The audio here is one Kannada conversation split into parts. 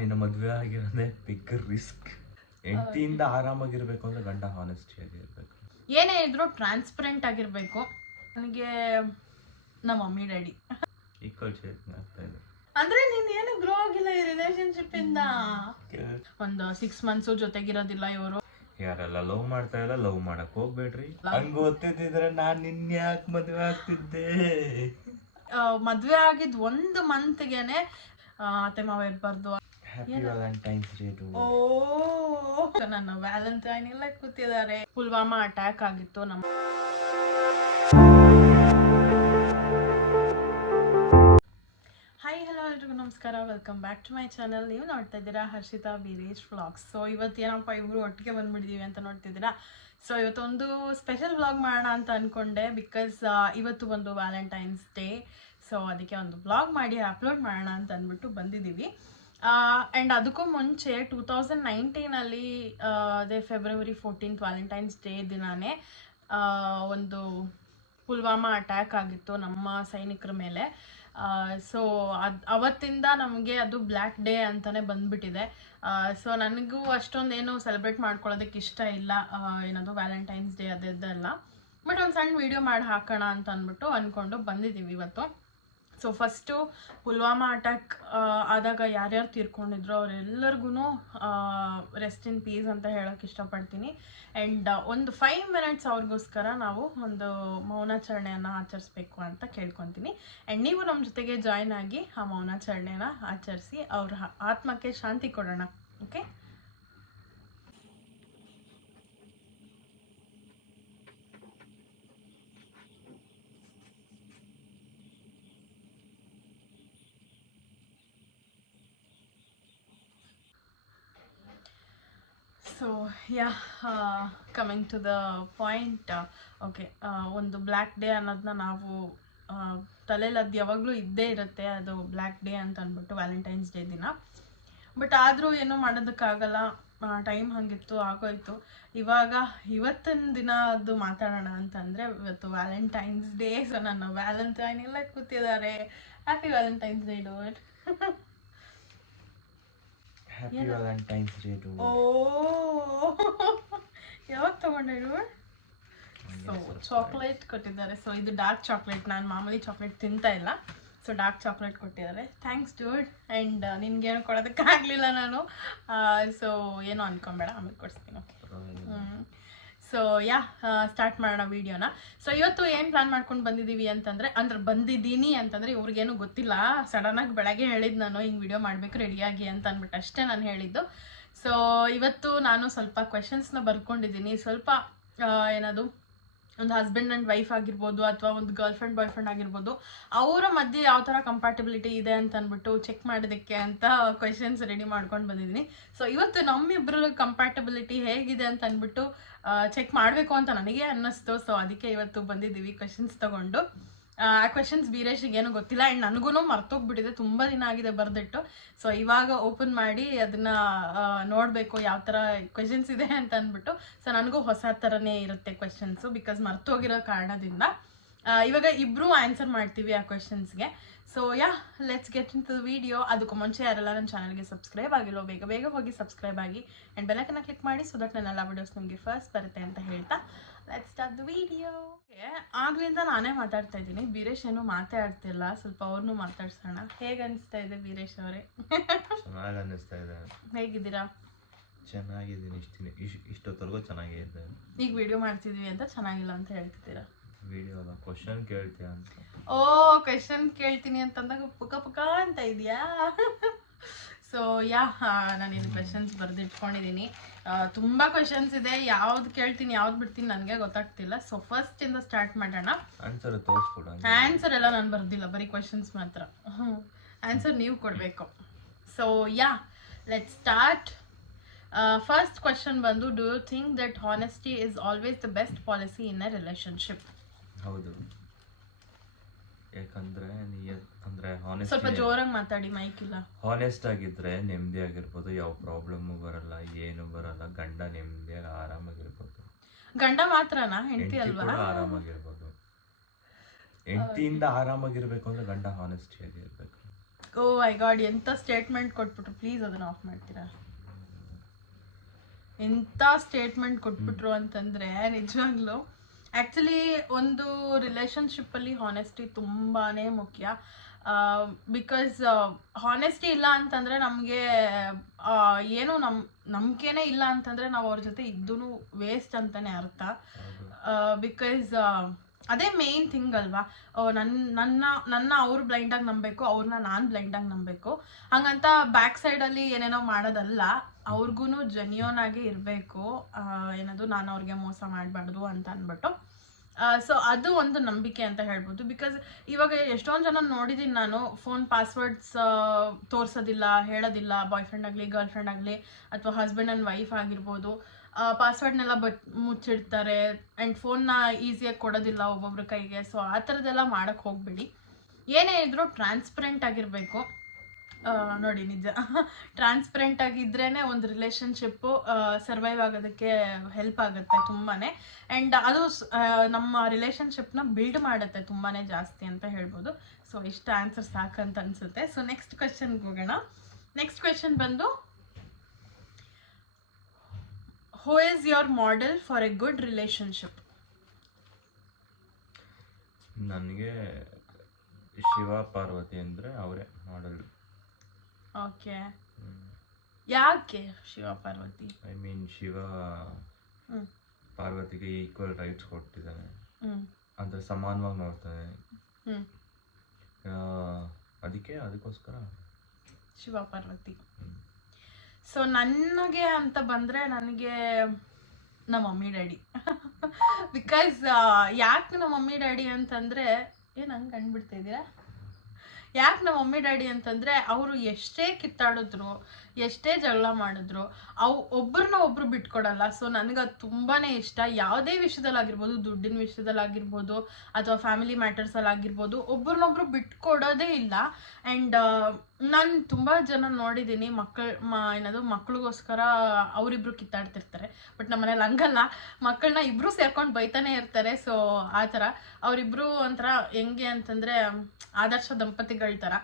ನಿನ್ನ ಮದುವೆ ಆಗಿರೋದೇ ಬಿಗ್ ರಿಸ್ಕ್. ಹೆಂಡತಿಯಿಂದ ಆರಾಮಾಗಿರ್ಬೇಕು ಅಂದ್ರೆ ಗಂಡ ಹಾನೆಸ್ಟಿ ಆಗಿರ್ಬೇಕು. ಏನೇ ಇದ್ರು ಟ್ರಾನ್ಸ್ಪರೆಂಟ್ ಆಗಿರ್ಬೇಕು. ನನಗೆ ನಮ್ಮ ಮಮ್ಮಿ ಡ್ಯಾಡಿ ಈಕ್ವಲ್ ಶೇರ್ ಆಗ್ತಾ ಇದೆ. ಅಂದ್ರೆ ನೀನ್ ಏನು ಗ್ರೋ ಆಗಿಲ್ಲ ಈ ರಿಲೇಶನ್ಶಿಪ್ ಇಂದ. ಒಂದು 6 months ಜೊತೆಗಿರೋದಿಲ್ಲ ಇವರು. ಯಾರೆಲ್ಲ ಲವ್ ಮಾಡ್ತಾ ಇಲ್ಲ ಲವ್ ಮಾಡಕ್ ಹೋಗ್ಬೇಡ್ರಿ. ಹಂಗ ಓದ್ತಿದ್ರೆ ನಾನ್ ನಿನ್ಯಾಕ್ ಮದ್ವೆ ಆಗ್ತಿದ್ದೆ. ಮದ್ವೆ ಆಗಿದ್ 1 monthಗೆನೆ ಅತ್ತೆ ಮಾವ ಇರ್ಬಾರ್ದು. Happy valentine's day to. ನನ್ನ ವ್ಯಾಲೆಂಟೈನ್ ಇಲ್ಲ ಕೂತಿದ್ದಾರೆ. ಪುಲ್ವಾಮಾ ಅಟ್ಯಾಕ್ ಆಗಿತ್ತು ನಮ್ಮ. ಎಲ್ರಿಗೂ ನಮಸ್ಕಾರ, welcome back to my channel. ನೀವು ನೋಡ್ತಾ ಇದ್ದೀರಾ ಹರ್ಷಿತಾ ವೀರೇಶ್ ವ್ಲಾಗ್ಸ್. ಸೊ ಇವತ್ತೇನಪ್ಪ ಇಬ್ರು ಒಟ್ಟಿಗೆ ಬಂದ್ಬಿಟ್ಟಿದೀವಿ ಅಂತ ನೋಡ್ತಿದ್ದೀರಾ. ಸೊ ಇವತ್ತೊಂದು ಸ್ಪೆಷಲ್ ವ್ಲಾಗ್ ಮಾಡೋಣ ಅಂತ ಅನ್ಕೊಂಡೆ, ಬಿಕಾಸ್ ಇವತ್ತು ಒಂದು ವ್ಯಾಲೆಂಟೈನ್ಸ್ ಡೇ. ಸೊ ಅದಕ್ಕೆ ಒಂದು ವ್ಲಾಗ್ ಮಾಡಿ ಅಪ್ಲೋಡ್ ಮಾಡೋಣ ಅಂತ ಅಂದ್ಬಿಟ್ಟು ಬಂದಿದ್ದೀವಿ. ಆ್ಯಂಡ್ ಅದಕ್ಕೂ ಮುಂಚೆ 2019 ಅದೇ February 14th ವ್ಯಾಲೆಂಟೈನ್ಸ್ ಡೇ ದಿನಾನೇ ಒಂದು ಪುಲ್ವಾಮಾ ಅಟ್ಯಾಕ್ ಆಗಿತ್ತು ನಮ್ಮ ಸೈನಿಕರ ಮೇಲೆ. ಸೊ ಅವತ್ತಿಂದ ನಮಗೆ ಅದು ಬ್ಲ್ಯಾಕ್ ಡೇ ಅಂತಾನೆ ಬಂದ್ಬಿಟ್ಟಿದೆ. ಸೊ ನನಗೂ ಅಷ್ಟೊಂದೇನು ಸೆಲೆಬ್ರೇಟ್ ಮಾಡ್ಕೊಳ್ಳೋದಕ್ಕೆ ಇಷ್ಟ ಇಲ್ಲ, ಏನದು ವ್ಯಾಲೆಂಟೈನ್ಸ್ ಡೇ ಅದೆಲ್ಲ. ಬಟ್ ಒಂದು ಸಣ್ಣ ವಿಡಿಯೋ ಮಾಡಿ ಹಾಕೋಣ ಅಂತ ಅಂದ್ಬಿಟ್ಟು ಅಂದ್ಕೊಂಡು ಬಂದಿದ್ದೀವಿ ಇವತ್ತು. ಸೊ ಫಸ್ಟು ಪುಲ್ವಾಮಾ ಅಟ್ಯಾಕ್ ಆದಾಗ ಯಾರ್ಯಾರು ತೀರ್ಕೊಂಡಿದ್ರು ಅವರೆಲ್ಲರಿಗೂ ರೆಸ್ಟ್ ಇನ್ ಪೀಸ್ ಅಂತ ಹೇಳೋಕೆ ಇಷ್ಟಪಡ್ತೀನಿ. ಆ್ಯಂಡ್ ಒಂದು 5 minutes ಅವ್ರಿಗೋಸ್ಕರ ನಾವು ಒಂದು ಮೌನಾಚರಣೆಯನ್ನು ಆಚರಿಸ್ಬೇಕು ಅಂತ ಕೇಳ್ಕೊತೀನಿ. ಆ್ಯಂಡ್ ನೀವು ನಮ್ಮ ಜೊತೆಗೆ ಜಾಯ್ನ್ ಆಗಿ ಆ ಮೌನಾಚರಣೆನ ಆಚರಿಸಿ ಅವ್ರ ಆತ್ಮಕ್ಕೆ ಶಾಂತಿ ಕೊಡೋಣ. Okay, so coming to the point. Okay, ಒಂದು ಬ್ಲ್ಯಾಕ್ ಡೇ ಅನ್ನೋದನ್ನ ನಾವು ತಲೆಯಲ್ಲಿ ಅದು ಯಾವಾಗಲೂ ಇದ್ದೇ ಇರುತ್ತೆ, ಅದು ಬ್ಲ್ಯಾಕ್ ಡೇ ಅಂತ ಅಂದ್ಬಿಟ್ಟು ವ್ಯಾಲೆಂಟೈನ್ಸ್ ಡೇ ದಿನ. ಬಟ್ ಆದರೂ ಏನೂ ಮಾಡೋದಕ್ಕಾಗಲ್ಲ, ಟೈಮ್ ಹಾಗಿತ್ತು, ಆಗೋಯ್ತು. ಇವತ್ತಿನ ದಿನ ಅದು ಮಾತಾಡೋಣ ಅಂತಂದರೆ ಇವತ್ತು ವ್ಯಾಲೆಂಟೈನ್ಸ್ ಡೇ. ಸೊ ನನ್ನ ವ್ಯಾಲೆಂಟೈನ್ ಎಲ್ಲ ಕೂತಿದ್ದಾರೆ. Happy valentine's day dude. Happy valentine's day to. ಯಾವಾಗ ತಗೊಂಡೆ ಡೂಡ್? ಸೊ ಚಾಕ್ಲೇಟ್ ಕೊಟ್ಟಿದ್ದಾರೆ. ಸೊ ಇದು ಡಾರ್ಕ್ ಚಾಕ್ಲೇಟ್, ನಾನು ಮಾಮೂಲಿ ಚಾಕ್ಲೇಟ್ ತಿಂತಾ ಇಲ್ಲ. ಸೊ ಡಾರ್ಕ್ ಚಾಕ್ಲೇಟ್ ಕೊಟ್ಟಿದ್ದಾರೆ. Thanks dude. ಆ್ಯಂಡ್ ನಿನ್ಗೇನು ಕೊಡೋದಕ್ಕಾಗಲಿಲ್ಲ ನಾನು. ಸೊ ಏನೋ ಅನ್ಕೊಂಬೇಡ, ಆಮೇಲೆ ಕೊಡಿಸ್ತೀನಿ. ಓಕೆ. ಸೊ ಸ್ಟಾರ್ಟ್ ಮಾಡೋಣ ವೀಡಿಯೋನ. ಸೊ ಇವತ್ತು ಏನು ಪ್ಲಾನ್ ಮಾಡ್ಕೊಂಡು ಬಂದಿದ್ದೀವಿ ಅಂತಂದರೆ ಬಂದಿದ್ದೀನಿ ಅಂತಂದರೆ ಇವ್ರಿಗೇನು ಗೊತ್ತಿಲ್ಲ. ಸಡನ್ನಾಗಿ ಬೆಳಗ್ಗೆ ಹೇಳಿದ್ದು ನಾನು ಹಿಂಗೆ ವಿಡಿಯೋ ಮಾಡಬೇಕು ರೆಡಿಯಾಗಿ ಅಂತ ಅಂದ್ಬಿಟ್ಟು ಅಷ್ಟೇ ನಾನು ಹೇಳಿದ್ದು. ಸೊ ಇವತ್ತು ನಾನು ಸ್ವಲ್ಪ ಕ್ವೆಶನ್ಸ್ನ ಬರ್ಕೊಂಡಿದ್ದೀನಿ. ಸ್ವಲ್ಪ ಏನದು ಒಂದು ಹಸ್ಬೆಂಡ್ ಆ್ಯಂಡ್ ವೈಫ್ ಆಗಿರ್ಬೋದು ಅಥವಾ ಒಂದು ಗರ್ಲ್ ಫ್ರೆಂಡ್ ಬಾಯ್ ಫ್ರೆಂಡ್ ಆಗಿರ್ಬೋದು, ಅವರ ಮಧ್ಯೆ ಯಾವ ಥರ ಕಂಪ್ಯಾಟಿಬಿಲಿಟಿ ಇದೆ ಅಂತ ಅಂದ್ಬಿಟ್ಟು ಚೆಕ್ ಮಾಡೋದಕ್ಕೆ ಅಂತ ಕ್ವೆಶನ್ಸ್ ರೆಡಿ ಮಾಡ್ಕೊಂಡು ಬಂದಿದ್ದೀನಿ. ಸೊ ಇವತ್ತು ನಮ್ಮಿಬ್ಬರ ಕಂಪ್ಯಾಟಬಿಲಿಟಿ ಹೇಗಿದೆ ಅಂತ ಅಂದ್ಬಿಟ್ಟು ಚೆಕ್ ಮಾಡಬೇಕು ಅಂತ ನನಗೆ ಅನ್ನಿಸ್ತು. ಸೊ ಅದಕ್ಕೆ ಇವತ್ತು ಬಂದಿದ್ದೀವಿ ಕ್ವೆಶನ್ಸ್ ತೊಗೊಂಡು. ಆ ಕ್ವೆಶನ್ಸ್ ವೀರೇಶಿಗೆ ಏನೂ ಗೊತ್ತಿಲ್ಲ ಆ್ಯಂಡ್ ನನಗೂ ಮರ್ತೋಗ್ಬಿಟ್ಟಿದೆ, ತುಂಬ ದಿನ ಆಗಿದೆ ಬರೆದಿಟ್ಟು. ಸೊ ಇವಾಗ ಓಪನ್ ಮಾಡಿ ಅದನ್ನು ನೋಡಬೇಕು ಯಾವ ಥರ ಕ್ವೆಶನ್ಸ್ ಇದೆ ಅಂತ ಅಂದ್ಬಿಟ್ಟು. ಸೊ ನನಗೂ ಹೊಸ ಥರನೇ ಇರುತ್ತೆ ಕ್ವೆಶನ್ಸು, ಬಿಕಾಸ್ ಮರ್ತೋಗಿರೋ ಕಾರಣದಿಂದ. ಇವಾಗ ಇಬ್ಬರೂ ಆನ್ಸರ್ ಮಾಡ್ತೀವಿ ಆ ಕ್ವೆಶನ್ಸ್ಗೆ. So let's get into the video. ಅದಕ್ಕೂ ಮುಂಚೆ ಯಾರೆಲ್ಲ ನನ್ನ ಚಾನಲ್ಗೆ ಸಬ್ಸ್ಕ್ರೈಬ್ ಆಗಿಲ್ಲೋ ಬೇಗ ಬೇಗ ಹೋಗಿ ಸಬ್ಸ್ಕ್ರೈಬ್ ಆಗಿ ಆ್ಯಂಡ್ ಬೆಲ್ಲೈಕನ್ನ ಕ್ಲಿಕ್ ಮಾಡಿ, ಸೊ ದಟ್ ನನ್ನೆಲ್ಲ ವಿಡಿಯೋಸ್ ನಿಮಗೆ ಫಸ್ಟ್ ಬರುತ್ತೆ ಅಂತ ಹೇಳ್ತಾ ಲೆಟ್ಸ್ ಸ್ಟಾರ್ಟ್ ದ ವಿಡಿಯೋ. ಆಗ್ಲಿಂದ ನಾನೇ ಮಾತಾಡ್ತಾ ಇದ್ದೀನಿ, ವೀರೇಶ್ ಏನು ಮಾತಾಡ್ತಿಲ್ಲ. ಸ್ವಲ್ಪ ಅವ್ರನ್ನೂ ಮಾತಾಡ್ಸೋಣ. ಹೇಗೆ ಅನಿಸ್ತಾ ಇದೆ ವೀರೇಶ್ ಅವರೇ? ಚೆನ್ನಾಗಿ ಅನ್ನಿಸ್ತಾ ಇದೆ. ಹೇಗಿದ್ದೀರಾ? ಚೆನ್ನಾಗಿದ್ದೀನಿ. ಇಷ್ಟೊತ್ತವರೆಗೂ ಚೆನ್ನಾಗೇ ಇದ್ದೆ. ಈಗ ವಿಡಿಯೋ ಮಾಡ್ತಿದ್ವಿ ಅಂತ ಚೆನ್ನಾಗಿಲ್ಲ ಅಂತ ಹೇಳ್ತಿದ್ದೀರಾ? ವಿಡಿಯೋ ಅಲ್ಲ, ಕ್ವಶನ್ ಕೇಳ್ತೀಯ ಅಂತ. ಓ, ಕ್ವೆಶನ್ ಕೇಳ್ತೀನಿ ಅಂತಂದಾಗ ಪುಕ ಪುಕ ಅಂತ ಇದೆಯಾ? ಸೊ ನಾನೇನು ಕ್ವೆಶನ್ಸ್ ಬರೆದಿಟ್ಕೊಂಡಿದ್ದೀನಿ. ತುಂಬ ಕ್ವೆಶನ್ಸ್ ಇದೆ, ಯಾವ್ದು ಕೇಳ್ತೀನಿ ಯಾವ್ದು ಬಿಡ್ತೀನಿ ನನಗೆ ಗೊತ್ತಾಗ್ತಿಲ್ಲ. ಸೊ ಫಸ್ಟಿಂದ ಸ್ಟಾರ್ಟ್ ಮಾಡೋಣ. ಆನ್ಸರ್ ತೋರಿಸ್ಕೊಡ. ಆನ್ಸರ್ ಎಲ್ಲ ನಾನು ಬರ್ದಿಲ್ಲ, ಬರೀ ಕ್ವೆಶನ್ಸ್ ಮಾತ್ರ. ಆನ್ಸರ್ ನೀವು ಕೊಡಬೇಕು. So let's start. First question ಬಂದು, do you think that honesty is always the best policy in a relationship? ಹೌದು. ಯಾಕಂದ್ರೆ ಸ್ವಲ್ಪ ಜೋರಾಗಿ ಮಾತಾಡಿ, ಮೈಕ್ ಇಲ್ಲ. ಹಾನೆಸ್ಟ್ ಆಗಿದ್ರೆ ನೆಮ್ಮದಿ ಆಗಿರ್ಬೋದು, ಯಾವ ಪ್ರಾಬ್ಲಮ್ಮು ಬರಲ್ಲ, ಏನು ಬರಲ್ಲ. ಗಂಡ ನೆಮ್ಮದಿಯಾಗಿ ಆರಾಮಾಗಿರ್ಬೋದು. ಗಂಡ ಮಾತ್ರನಾ? ಹೆಂಡತಿ ಅಲ್ವಾ? ಆರಾಮಾಗಿರ್ಬೋದು. ಹೆಂಡತಿಯಿಂದ ಆರಾಮಾಗಿರ್ಬೇಕು ಅಂದ್ರೆ ಗಂಡ ಹಾನೆಸ್ಟಿ ಆಗಿರ್ಬೇಕು. ಓ ಮೈ ಗಾಡ್, ಎಂಥ ಸ್ಟೇಟ್ಮೆಂಟ್ ಕೊಟ್ಬಿಟ್ರು. ಪ್ಲೀಸ್ ಅದನ್ನ ಆಫ್ ಮಾಡ್ತೀರಾ? ಎಂಥ ಸ್ಟೇಟ್ಮೆಂಟ್ ಕೊಟ್ಬಿಟ್ರು ಅಂತಂದರೆ ನಿಜವಾಗ್ಲೂ. ಆ್ಯಕ್ಚುಲಿ ಒಂದು ರಿಲೇಷನ್ಶಿಪ್ಪಲ್ಲಿ ಹಾನೆಸ್ಟಿ ತುಂಬಾ ಮುಖ್ಯ. ಬಿಕಾಸ್ ಹಾನೆಸ್ಟಿ ಇಲ್ಲ ಅಂತಂದರೆ ನಮಗೆ ಏನು ನಂಬಿಕೆನೇ ಇಲ್ಲ ಅಂತಂದರೆ ನಾವು ಅವ್ರ ಜೊತೆ ಇದ್ದೂ ವೇಸ್ಟ್ ಅಂತಲೇ ಅರ್ಥ. ಬಿಕಾಸ್ ಅದೇ ಮೇನ್ ಥಿಂಗ್ ಅಲ್ವಾ. ನನ್ನ ಅವ್ರು ಬ್ಲೈಂಡಾಗಿ ನಂಬಬೇಕು, ಅವ್ರನ್ನ ನಾನು ಬ್ಲೈಂಡಾಗಿ ನಂಬಬೇಕು. ಹಂಗಂತ ಬ್ಯಾಕ್ ಸೈಡಲ್ಲಿ ಏನೇನೋ ಮಾಡೋದಲ್ಲ, ಅವ್ರಿಗೂ ಜೆನ್ಯೂನ್ ಆಗಿ ಇರಬೇಕು. ಏನದು ನಾನು ಅವ್ರಿಗೆ ಮೋಸ ಮಾಡಬಾರ್ದು ಅಂತ ಅಂದ್ಬಿಟ್ಟು. ಸೊ ಅದು ಒಂದು ನಂಬಿಕೆ ಅಂತ ಹೇಳ್ಬೋದು. ಬಿಕಾಸ್ ಇವಾಗ ಎಷ್ಟೊಂದು ಜನ ನೋಡಿದ್ದೀನಿ ನಾನು, ಫೋನ್ ಪಾಸ್ವರ್ಡ್ಸ್ ತೋರಿಸೋದಿಲ್ಲ, ಹೇಳೋದಿಲ್ಲ. ಬಾಯ್ ಫ್ರೆಂಡ್ ಆಗಲಿ, ಗರ್ಲ್ ಫ್ರೆಂಡ್ ಆಗಲಿ, ಅಥವಾ ಹಸ್ಬೆಂಡ್ ಆ್ಯಂಡ್ ವೈಫ್ ಆಗಿರ್ಬೋದು. ಪಾಸ್ವರ್ಡ್ನೆಲ್ಲ ಮುಚ್ಚಿಡ್ತಾರೆ ಆ್ಯಂಡ್ ಫೋನ್ನ ಈಸಿಯಾಗಿ ಕೊಡೋದಿಲ್ಲ ಒಬ್ಬೊಬ್ರ ಕೈಗೆ. ಸೊ ಆ ಥರದ್ದೆಲ್ಲ ಮಾಡೋಕ್ಕೆ ಹೋಗ್ಬೇಡಿ. ಏನೇ ಇದ್ರೂ ಟ್ರಾನ್ಸ್ಪರೆಂಟ್ ಆಗಿರಬೇಕು. ನೋಡಿ, ನಿಜ ಟ್ರಾನ್ಸ್ಪರೆಂಟ್ ಆಗಿದ್ರೇ ಒಂದು ರಿಲೇಷನ್ಶಿಪ್ಪು ಸರ್ವೈವ್ ಆಗೋದಕ್ಕೆ ಹೆಲ್ಪ್ ಆಗುತ್ತೆ ತುಂಬಾ. ಆ್ಯಂಡ್ ಅದು ನಮ್ಮ ರಿಲೇಷನ್ಶಿಪ್ನ ಬಿಲ್ಡ್ ಮಾಡುತ್ತೆ ತುಂಬಾ ಜಾಸ್ತಿ ಅಂತ ಹೇಳ್ಬೋದು. ಸೊ ಇಷ್ಟು ಆನ್ಸರ್ ಸಾಕಂತ ಅನಿಸುತ್ತೆ. ಸೊ ನೆಕ್ಸ್ಟ್ ಕ್ವೆಶನ್ಗೆ ಹೋಗೋಣ. ನೆಕ್ಸ್ಟ್ ಕ್ವೆಶನ್ ಬಂದು, who is your model for a good relationship? ನನಗೆ ಶಿವ ಪಾರ್ವತಿ ಅಂದರೆ ಅವರೇ ಮಾಡೆಲ್. ಓಕೆ, ಯಾಕೆ ಶಿವ ಪಾರ್ವತಿ? ಐ ಮೀನ್ ಶಿವ ಪಾರ್ವತಿಗೆ ಈಕ್ವಲ್ ರೈಟ್ಸ್ ಕೊಟ್ಟಿದ್ದಾನೆ, ಅಂದರೆ ಸಮಾನವಾಗಿ ನೋಡ್ತಾನೆ. ಅದಕ್ಕೋಸ್ಕರ ಶಿವ ಪಾರ್ವತಿ. ಸೊ ನನಗೆ ಅಂತ ಬಂದರೆ ನನಗೆ ನಮ್ಮ ಮಮ್ಮಿ ಡ್ಯಾಡಿ. ಬಿಕಾಸ್ ಯಾಕೆ ನಮ್ಮ ಮಮ್ಮಿ ಡ್ಯಾಡಿ ಅಂತಂದರೆ, ಏನು ಹಂಗೆ ಕಂಡುಬಿಡ್ತಾ ಇದ್ದೀರಾ? ಯಾಕೆ ನಮ್ಮ ಮಮ್ಮಿ ಡ್ಯಾಡಿ ಅಂತಂದರೆ, ಅವರು ಎಷ್ಟೇ ಕಿತ್ತಾಡಿದ್ರು, ಎಷ್ಟೇ ಜಗಳ ಮಾಡಿದ್ರು, ಒಬ್ಬರನ್ನ ಒಬ್ರು ಬಿಟ್ಕೊಡಲ್ಲ. ಸೊ ನನಗದು ತುಂಬಾ ಇಷ್ಟ. ಯಾವುದೇ ವಿಷಯದಲ್ಲಾಗಿರ್ಬೋದು, ದುಡ್ಡಿನ ವಿಷಯದಲ್ಲಾಗಿರ್ಬೋದು, ಅಥವಾ ಫ್ಯಾಮಿಲಿ ಮ್ಯಾಟರ್ಸಲ್ಲಾಗಿರ್ಬೋದು, ಒಬ್ರನ್ನೊಬ್ರು ಬಿಟ್ಕೊಡೋದೇ ಇಲ್ಲ. ಆ್ಯಂಡ್ ನಾನು ತುಂಬ ಜನ ನೋಡಿದ್ದೀನಿ, ಮಕ್ಳಿಗೋಸ್ಕರ ಅವರಿಬ್ರು ಕಿತ್ತಾಡ್ತಿರ್ತಾರೆ. ಬಟ್ ನಮ್ಮ ಮನೇಲಿ ಹಂಗಲ್ಲ, ಮಕ್ಕಳನ್ನ ಇಬ್ಬರು ಸೇರ್ಕೊಂಡು ಬೈತಾನೆ ಇರ್ತಾರೆ. ಸೊ ಆ ಥರ ಅವರಿಬ್ರು ಒಂಥರ ಹೆಂಗೆ ಅಂತಂದರೆ ಆದರ್ಶ ದಂಪತಿಗಳ ಥರ.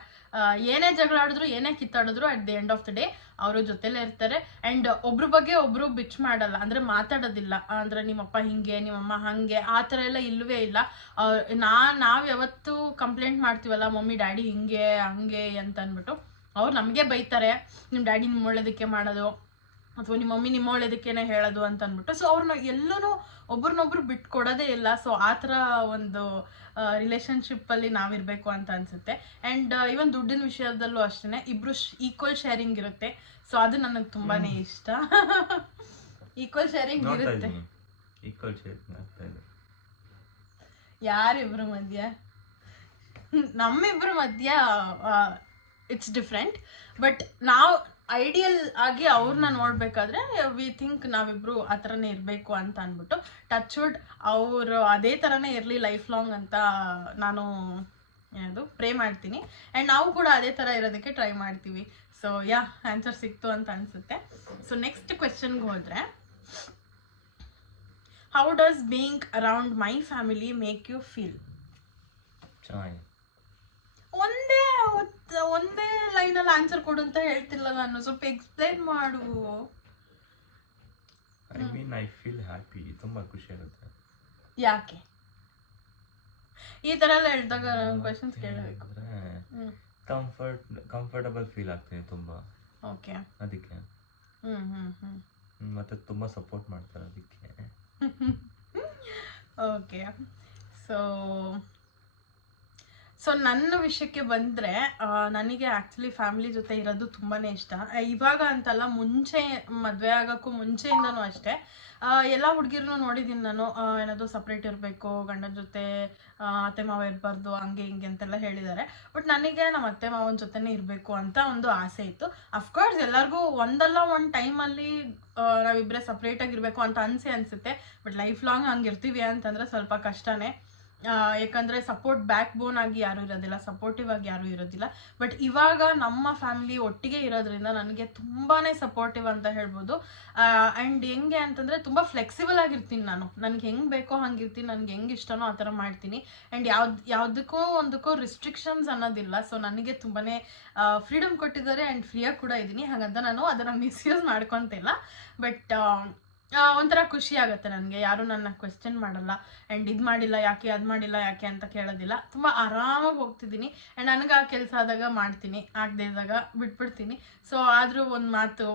ಏನೇ ಜಗಳ ಆಡಿದ್ರು, ಏನೇ ಕಿತ್ತಾಡಿದ್ರು, at the end of the day ಅವರು ಜೊತೆಲೇ ಇರ್ತಾರೆ. ಆ್ಯಂಡ್ ಒಬ್ರ ಬಗ್ಗೆ ಒಬ್ರು ಬಿಚ್ ಮಾಡಲ್ಲ, ಅಂದರೆ ಮಾತಾಡೋದಿಲ್ಲ. ಅಂದರೆ ನಿಮ್ಮಪ್ಪ ಹಿಂಗೆ, ನಿಮ್ಮಮ್ಮ ಹಾಗೆ, ಆ ಥರ ಎಲ್ಲ ಇಲ್ಲವೇ ಇಲ್ಲ. ನಾವು ಯಾವತ್ತು ಕಂಪ್ಲೇಂಟ್ ಮಾಡ್ತೀವಲ್ಲ, ಮಮ್ಮಿ ಡ್ಯಾಡಿ ಹಿಂಗೆ ಹಂಗೆ ಅಂತ ಅಂದ್ಬಿಟ್ಟು, ಅವ್ರು ನಮಗೆ ಬೈತಾರೆ, ನಿಮ್ಮ ಡ್ಯಾಡಿ ನಿಮ್ಮ ಒಳ್ಳೇದಕ್ಕೆ ಮಾಡೋದು, ಅಥವಾ ನಿಮ್ಮ ಮಮ್ಮಿ ನಿಮ್ಮ ಒಳ್ಳೇದಕ್ಕೇನೆ ಹೇಳೋದು ಅಂತ ಅಂದ್ಬಿಟ್ಟು. ಸೊ ಅವ್ರನ್ನ ಎಲ್ಲೂ ಒಬ್ರನ್ನೊಬ್ರು ಬಿಟ್ಕೊಡೋದೇ ಇಲ್ಲ. ಸೊ ಆ ಥರ ಒಂದು ರಿಲೇಷನ್ಶಿಪ್ಪಲ್ಲಿ ನಾವಿರಬೇಕು ಅಂತ ಅನಿಸುತ್ತೆ. ಆ್ಯಂಡ್ ಇವನ್ ದುಡ್ಡಿನ ವಿಷಯದಲ್ಲೂ ಅಷ್ಟೇ, ಇಬ್ಬರು ಈಕ್ವಲ್ ಶೇರಿಂಗ್ ಇರುತ್ತೆ. ಸೊ ಅದು ನನಗೆ ತುಂಬಾ ಇಷ್ಟ. ಈಕ್ವಲ್ ಶೇರಿಂಗ್ ಇರುತ್ತೆ. ಯಾರಿಬ್ರು ಮಧ್ಯ? ನಮ್ಮಿಬ್ರು ಮಧ್ಯ ಇಟ್ಸ್ ಡಿಫ್ರೆಂಟ್. ಬಟ್ ನಾವು ಐಡಿಯಲ್ ಆಗಿ ಅವ್ರನ್ನ ನೋಡಬೇಕಾದ್ರೆ ವಿ ಥಿಂಕ್ ನಾವಿಬ್ರು ಆ ಥರನೇ ಇರಬೇಕು ಅಂತ ಅಂದ್ಬಿಟ್ಟು, ಟಚ್ ವುಡ್ ಅವರು ಅದೇ ಥರನೇ ಇರಲಿ ಲೈಫ್ ಲಾಂಗ್ ಅಂತ ನಾನು ಪ್ರೇ ಮಾಡ್ತೀನಿ. ಆ್ಯಂಡ್ ನಾವು ಕೂಡ ಅದೇ ಥರ ಇರೋದಕ್ಕೆ ಟ್ರೈ ಮಾಡ್ತೀವಿ. ಸೊ ಆನ್ಸರ್ ಸಿಕ್ತು ಅಂತ ಅನಿಸುತ್ತೆ. ಸೊ ನೆಕ್ಸ್ಟ್ ಕ್ವೆಶನ್ಗೆ ಹೋದರೆ, how does being around my family make you feel? ಒಂದೇ ಲೈನಲ್ಲಿ ಆನ್ಸರ್ ಕೊಡು ಅಂತ ಹೇಳ್ತಿಲ್ಲ ನಾನು, ಸ್ವಲ್ಪ ಎಕ್ಸ್ಪ್ಲೈನ್ ಮಾಡು. ಐ ಫೀಲ್ ಹ್ಯಾಪಿ, ತುಂಬಾ ಖುಷಿ ಆಗುತ್ತೆ. ಯಾಕೆ ಈ ತರ ಎಲ್ಲ ಹೇಳಿದಾಗ ಕ್ವೆಶ್ಚನ್ಸ್ ಕೇಳಬೇಕು? ಕಂಫರ್ಟಬಲ್ ಫೀಲ್ ಆಗ್ತೀನಿ ತುಂಬಾ. ಓಕೆ, ಅದಕ್ಕೆ. ಮತ್ತೆ ತುಂಬಾ ಸಪೋರ್ಟ್ ಮಾಡ್ತಾರೆ ಅದಕ್ಕೆ. ಓಕೆ. ಸೊ ನನ್ನ ವಿಷಯಕ್ಕೆ ಬಂದರೆ, ನನಗೆ ಆ್ಯಕ್ಚುಲಿ ಫ್ಯಾಮಿಲಿ ಜೊತೆ ಇರೋದು ತುಂಬಾ ಇಷ್ಟ. ಇವಾಗ ಅಂತಲ್ಲ, ಮುಂಚೆ ಮದುವೆ ಆಗೋಕ್ಕೂ ಮುಂಚೆಯಿಂದನೂ ಅಷ್ಟೇ. ಎಲ್ಲ ಹುಡುಗಿರನ್ನು ನೋಡಿದ್ದೀನಿ ನಾನು, ಏನಾದರೂ ಸಪ್ರೇಟ್ ಇರಬೇಕು, ಗಂಡನ ಜೊತೆ ಅತ್ತೆ ಮಾವ ಇರಬಾರ್ದು, ಹಂಗೆ ಹಿಂಗೆ ಅಂತೆಲ್ಲ ಹೇಳಿದ್ದಾರೆ. ಬಟ್ ನನಗೆ ನಮ್ಮ ಅತ್ತೆ ಮಾವನ ಜೊತೆನೇ ಇರಬೇಕು ಅಂತ ಒಂದು ಆಸೆ ಇತ್ತು. ಅಫ್ಕೋರ್ಸ್ ಎಲ್ಲರಿಗೂ ಒಂದಲ್ಲ ಒಂದು ಟೈಮಲ್ಲಿ ನಾವಿಬ್ಬರೇ ಸಪ್ರೇಟಾಗಿರಬೇಕು ಅಂತ ಅನಿಸುತ್ತೆ. ಬಟ್ ಲೈಫ್ ಲಾಂಗ್ ಹಂಗೆ ಇರ್ತೀವಿ ಅಂತಂದರೆ ಸ್ವಲ್ಪ ಕಷ್ಟನೇ. ಯಾಕಂದರೆ ಸಪೋರ್ಟ್ ಬ್ಯಾಕ್ ಬೋನ್ ಆಗಿ ಯಾರೂ ಇರೋದಿಲ್ಲ, ಸಪೋರ್ಟಿವ್ ಆಗಿ ಯಾರೂ ಇರೋದಿಲ್ಲ. ಬಟ್ ಇವಾಗ ನಮ್ಮ ಫ್ಯಾಮಿಲಿ ಒಟ್ಟಿಗೆ ಇರೋದ್ರಿಂದ ನನಗೆ ತುಂಬಾ ಸಪೋರ್ಟಿವ್ ಅಂತ ಹೇಳ್ಬೋದು. ಆ್ಯಂಡ್ ಹೆಂಗೆ ಅಂತಂದರೆ ತುಂಬ ಫ್ಲೆಕ್ಸಿಬಲ್ ಆಗಿರ್ತೀನಿ ನಾನು. ನನಗೆ ಹೆಂಗೆ ಬೇಕೋ ಹಂಗಿರ್ತೀನಿ, ನನಗೆ ಹೆಂಗೆ ಇಷ್ಟನೋ ಆ ಥರ ಮಾಡ್ತೀನಿ. ಆ್ಯಂಡ್ ಯಾವುದಕ್ಕೂ ಒಂದಕ್ಕೂ ರಿಸ್ಟ್ರಿಕ್ಷನ್ಸ್ ಅನ್ನೋದಿಲ್ಲ. ಸೊ ನನಗೆ ತುಂಬಾ ಫ್ರೀಡಮ್ ಕೊಟ್ಟಿದ್ದಾರೆ ಆ್ಯಂಡ್ ಫ್ರೀಯಾಗಿ ಕೂಡ ಇದ್ದೀನಿ. ಹಾಗಂತ ನಾನು ಅದನ್ನು ಮಿಸ್ಯೂಸ್ ಮಾಡ್ಕೊತಿಲ್ಲ. ಬಟ್ ಒಂಥರ ಖುಷಿ ಆಗುತ್ತೆ ನನಗೆ, ಯಾರು ನನ್ನ ಕ್ವೆಶ್ಚನ್ ಮಾಡಲ್ಲ ಆ್ಯಂಡ್ ಇದು ಮಾಡಿಲ್ಲ ಯಾಕೆ, ಅದು ಮಾಡಿಲ್ಲ ಯಾಕೆ ಅಂತ ಕೇಳೋದಿಲ್ಲ. ತುಂಬ ಆರಾಮಾಗಿ ಹೋಗ್ತಿದ್ದೀನಿ. ಆ್ಯಂಡ್ ನನಗೆ ಆ ಕೆಲಸ ಆದಾಗ ಮಾಡ್ತೀನಿ, ಆಗದೆ ಇದ್ದಾಗ ಬಿಟ್ಬಿಡ್ತೀನಿ. ಸೊ ಆದರೂ ಒಂದು ಮಾತು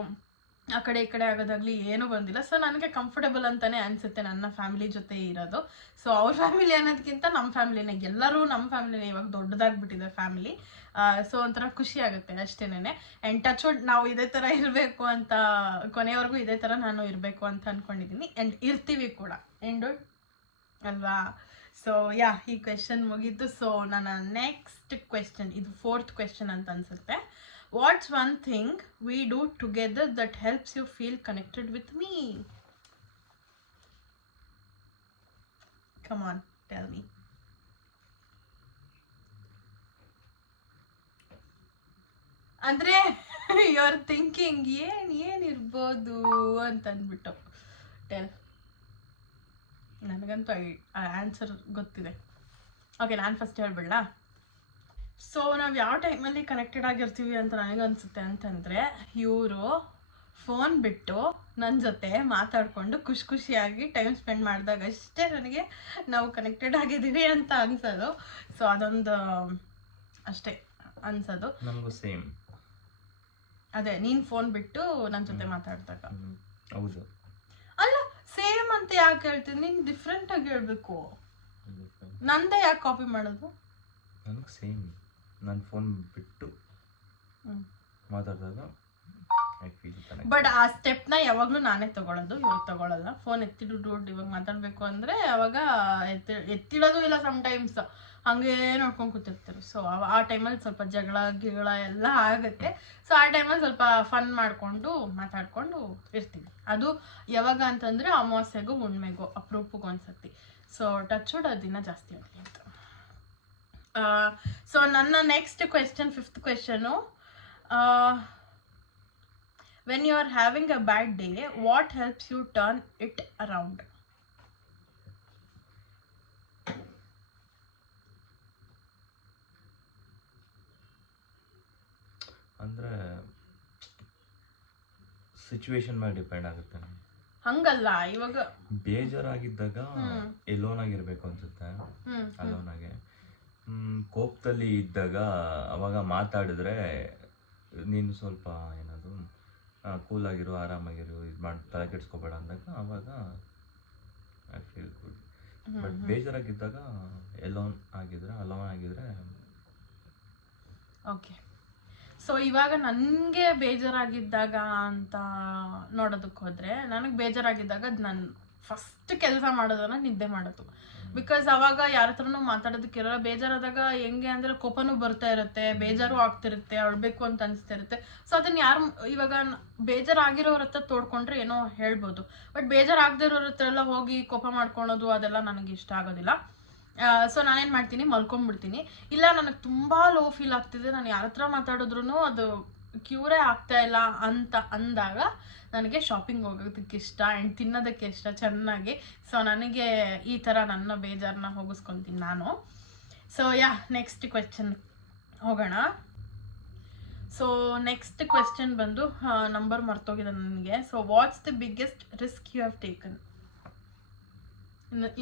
ಆ ಕಡೆ ಈ ಕಡೆ ಆಗೋದಾಗಲಿ ಏನೂ ಬಂದಿಲ್ಲ. ಸೊ ನನಗೆ ಕಂಫರ್ಟಬಲ್ ಅಂತಲೇ ಅನಿಸುತ್ತೆ ನನ್ನ ಫ್ಯಾಮಿಲಿ ಜೊತೆ ಇರೋದು. ಸೊ ಅವ್ರ ಫ್ಯಾಮಿಲಿ ಅನ್ನೋದಕ್ಕಿಂತ ನಮ್ಮ ಫ್ಯಾಮಿಲಿನೇ, ಎಲ್ಲರೂ ನಮ್ಮ ಫ್ಯಾಮಿಲಿನೇ ಇವಾಗ ದೊಡ್ಡದಾಗ್ಬಿಟ್ಟಿದೆ ಫ್ಯಾಮಿಲಿ. ಸೊ ಒಂಥರ ಖುಷಿ ಆಗುತ್ತೆ ಅಷ್ಟೇನೆ. ಆ್ಯಂಡ್ ಟಚ್ ವುಡ್ ನಾವು ಇದೇ ಥರ ಇರಬೇಕು ಅಂತ, ಕೊನೆಯವರೆಗೂ ಇದೇ ಥರ ನಾನು ಇರಬೇಕು ಅಂತ ಅಂದ್ಕೊಂಡಿದ್ದೀನಿ. ಆ್ಯಂಡ್ ಇರ್ತೀವಿ ಕೂಡ ಎಂಡು ಅಲ್ವಾ. ಸೊ ಈ ಕ್ವೆಶನ್ ಮುಗೀತು. ಸೊ ನನ್ನ ನೆಕ್ಸ್ಟ್ ಕ್ವೆಶನ್, ಇದು 4th ಕ್ವೆಶನ್ ಅಂತ ಅನಿಸುತ್ತೆ. What's one thing we do together that helps you feel connected with me? Come on, tell me. ಅಂದ್ರೆ ಯು ಆರ್ ಥಿಂಕಿಂಗ್ ಏನಿರ್ಬೋದು ಅಂತ ಅಂದ್ಬಿಟ್ಟು. ಟೆಲ್. ನನಗಂತೂ ಆನ್ಸರ್ ಗೊತ್ತಿದೆ. ಓಕೆ, ನಾನು ಫಸ್ಟ್ ಹೇಳ್ಬಿಡಲಾ? ಸೊ ನಾವು ಯಾವ ಟೈಮಲ್ಲಿ ಕನೆಕ್ಟೆಡ್ ಆಗಿರ್ತೀವಿ ಅಂತ ನನಗನ್ಸುತ್ತೆ ಅಂತಂದರೆ, ಇವರು ಫೋನ್ ಬಿಟ್ಟು ನನ್ನ ಜೊತೆ ಮಾತಾಡಿಕೊಂಡು ಖುಷಿಯಾಗಿ ಟೈಮ್ ಸ್ಪೆಂಡ್ ಮಾಡಿದಾಗ ಅಷ್ಟೇ ನನಗೆ ನಾವು ಕನೆಕ್ಟೆಡ್ ಆಗಿದ್ದೀವಿ ಅಂತ ಅನ್ಸೋದು. ಸೊ ಅದೊಂದು ಅಷ್ಟೇ ಅನ್ಸೋದು. ನಮಗೂ ಸೇಮ್. ಅದೇ, ನೀನು ಫೋನ್ ಬಿಟ್ಟು ನನ್ನ ಜೊತೆ ಮಾತಾಡ್ದಾಗ. ಹೌದು. ಅಲ್ಲ, ಸೇಮ್ ಅಂತ ಯಾಕೆ ಹೇಳ್ತೀನಿ? ನೀನು ಡಿಫ್ರೆಂಟಾಗಿ ಹೇಳ್ಬೇಕು. ನಂದೇ ಯಾಕೆ ಕಾಪಿ ಮಾಡೋದು? ನನಗೆ ಸೇಮ್. ನಾನು ಫೋನ್ ಬಿಟ್ಟು ಮಾತಾಡಿದಾಗ ಬಟ್ ಆ ಸ್ಟೆಪ್ನ ಯಾವಾಗಲೂ ನಾನೇ ತಗೊಳ್ಳೋದು, ಇವಾಗ ತಗೊಳ್ಳಲ್ಲ. ಫೋನ್ ಎತ್ತಿಡು ಇವಾಗ ಮಾತಾಡಬೇಕು ಅಂದರೆ ಅವಾಗ ಎತ್ತಿಡೋದು ಇಲ್ಲ. ಸಮ್ಟೈಮ್ಸ್ ಹಂಗೆ ನೋಡ್ಕೊಂಡು ಕೂತಿರ್ತಾರೆ. ಸೊ ಆ ಟೈಮಲ್ಲಿ ಸ್ವಲ್ಪ ಗಿಗಳ ಎಲ್ಲ ಆಗುತ್ತೆ. ಸೊ ಆ ಟೈಮಲ್ಲಿ ಸ್ವಲ್ಪ ಫನ್ ಮಾಡಿಕೊಂಡು ಮಾತಾಡಿಕೊಂಡು ಇರ್ತೀವಿ. ಅದು ಯಾವಾಗ ಅಂತಂದರೆ ಅಮಾವಾಸ್ಯೆಗೂ ಹುಣ್ಮೆಗೂ ಅಪರೂಪಕ್ಕೆ ಒಂದ್ಸತಿ. ಸೊ ಟಚ್ ವುಡ್ ದಿನ ಜಾಸ್ತಿ ಆಗಲಿ ಅಂತ. ಸೊ ನನ್ನ next question, 5th question, when you are having a bad day, what helps you turn it around? ಅಂದರೆ ಸಿಚುವೇಶನ್ ಮೇಲೆ ಡಿಪೆಂಡ್ ಆಗುತ್ತೆ. ಹಂಗಲ್ಲ, ಇವಾಗ ಬೇಜಾರಾಗಿದ್ದಾಗ ಎಲೋನ್ ಆಗಿರ್ಬೇಕು ಅನ್ಸುತ್ತೆ. ಅಲೋನ್ ಆಗಿ ಕೋಪದಲ್ಲಿ ಇದ್ದಾಗ ಅವಾಗ ಮಾತಾಡಿದ್ರೆ, ನೀನು ಸ್ವಲ್ಪ ಏನದು ಕೂಲಾಗಿರು, ಆರಾಮಾಗಿರು, ಇದು ಮಾಡಿ ತಲೆ ಕೆಡಿಸ್ಕೋಬೇಡ ಅಂದಾಗ ಅವಾಗ ಐ ಫೀಲ್ ಗುಡ್. ಬಟ್ ಬೇಜಾರಾಗಿದ್ದಾಗ ಅಲೋನ್ ಆಗಿದ್ರೆ ಓಕೆ. ಸೊ ಇವಾಗ ನನಗೆ ಬೇಜಾರಾಗಿದ್ದಾಗ ಅಂತ ನೋಡೋದಕ್ಕೆ ಹೋದರೆ, ನನಗೆ ಬೇಜಾರಾಗಿದ್ದಾಗ ನಾನು ಫಸ್ಟ್ ಕೆಲಸ ಮಾಡೋದನ್ನ ನಿದ್ದೆ ಮಾಡೋದು. ಬಿಕಾಸ್ ಅವಾಗ ಯಾರ ಹತ್ರನೂ ಮಾತಾಡೋದಕ್ಕಿರಲ್ಲ. ಬೇಜಾರಾದಾಗ ಹೆಂಗೆ ಅಂದರೆ ಕೋಪನೂ ಬರ್ತಾ ಇರುತ್ತೆ, ಬೇಜಾರು ಆಗ್ತಿರುತ್ತೆ, ಅಳ್ಬೇಕು ಅಂತ ಅನಿಸ್ತಿರುತ್ತೆ. ಸೊ ಅದನ್ನು ಯಾರು ಇವಾಗ ಬೇಜಾರಾಗಿರೋರ ಹತ್ರ ತೋಡ್ಕೊಂಡ್ರೆ ಏನೋ ಹೇಳ್ಬೋದು. ಬಟ್ ಬೇಜಾರಾಗದೇ ಇರೋರ ಹತ್ರ ಎಲ್ಲ ಹೋಗಿ ಕೋಪ ಮಾಡ್ಕೊಳೋದು ಅದೆಲ್ಲ ನನಗೆ ಇಷ್ಟ ಆಗೋದಿಲ್ಲ. ಸೊ ನಾನೇನು ಮಾಡ್ತೀನಿ, ಮಲ್ಕೊಂಡ್ಬಿಡ್ತೀನಿ. ಇಲ್ಲ ನನಗೆ ತುಂಬ ಲೋ ಫೀಲ್ ಆಗ್ತಿದೆ, ನಾನು ಯಾರ ಹತ್ರ ಮಾತಾಡಿದ್ರು ಅದು ಕ್ಯೂರೇ ಆಗ್ತಾ ಇಲ್ಲ ಅಂತ ಅಂದಾಗ ನನಗೆ ಶಾಪಿಂಗ್ ಹೋಗೋದಕ್ಕೆ ಇಷ್ಟ ಆ್ಯಂಡ್ ತಿನ್ನೋದಕ್ಕೆ ಇಷ್ಟ ಚೆನ್ನಾಗಿ. ಸೊ ನನಗೆ ಈ ಥರ ನನ್ನ ಬೇಜಾರನ್ನ ಹೋಗಿಸ್ಕೊತೀನಿ ನಾನು. ಸೊ ನೆಕ್ಸ್ಟ್ ಕ್ವೆಶ್ಚನ್ ಹೋಗೋಣ. ಸೊ ನೆಕ್ಸ್ಟ್ ಕ್ವೆಶ್ಚನ್ ಬಂದು ನಂಬರ್ ಮರ್ತೋಗಿದೆ ನನಗೆ. So what's the biggest risk you have taken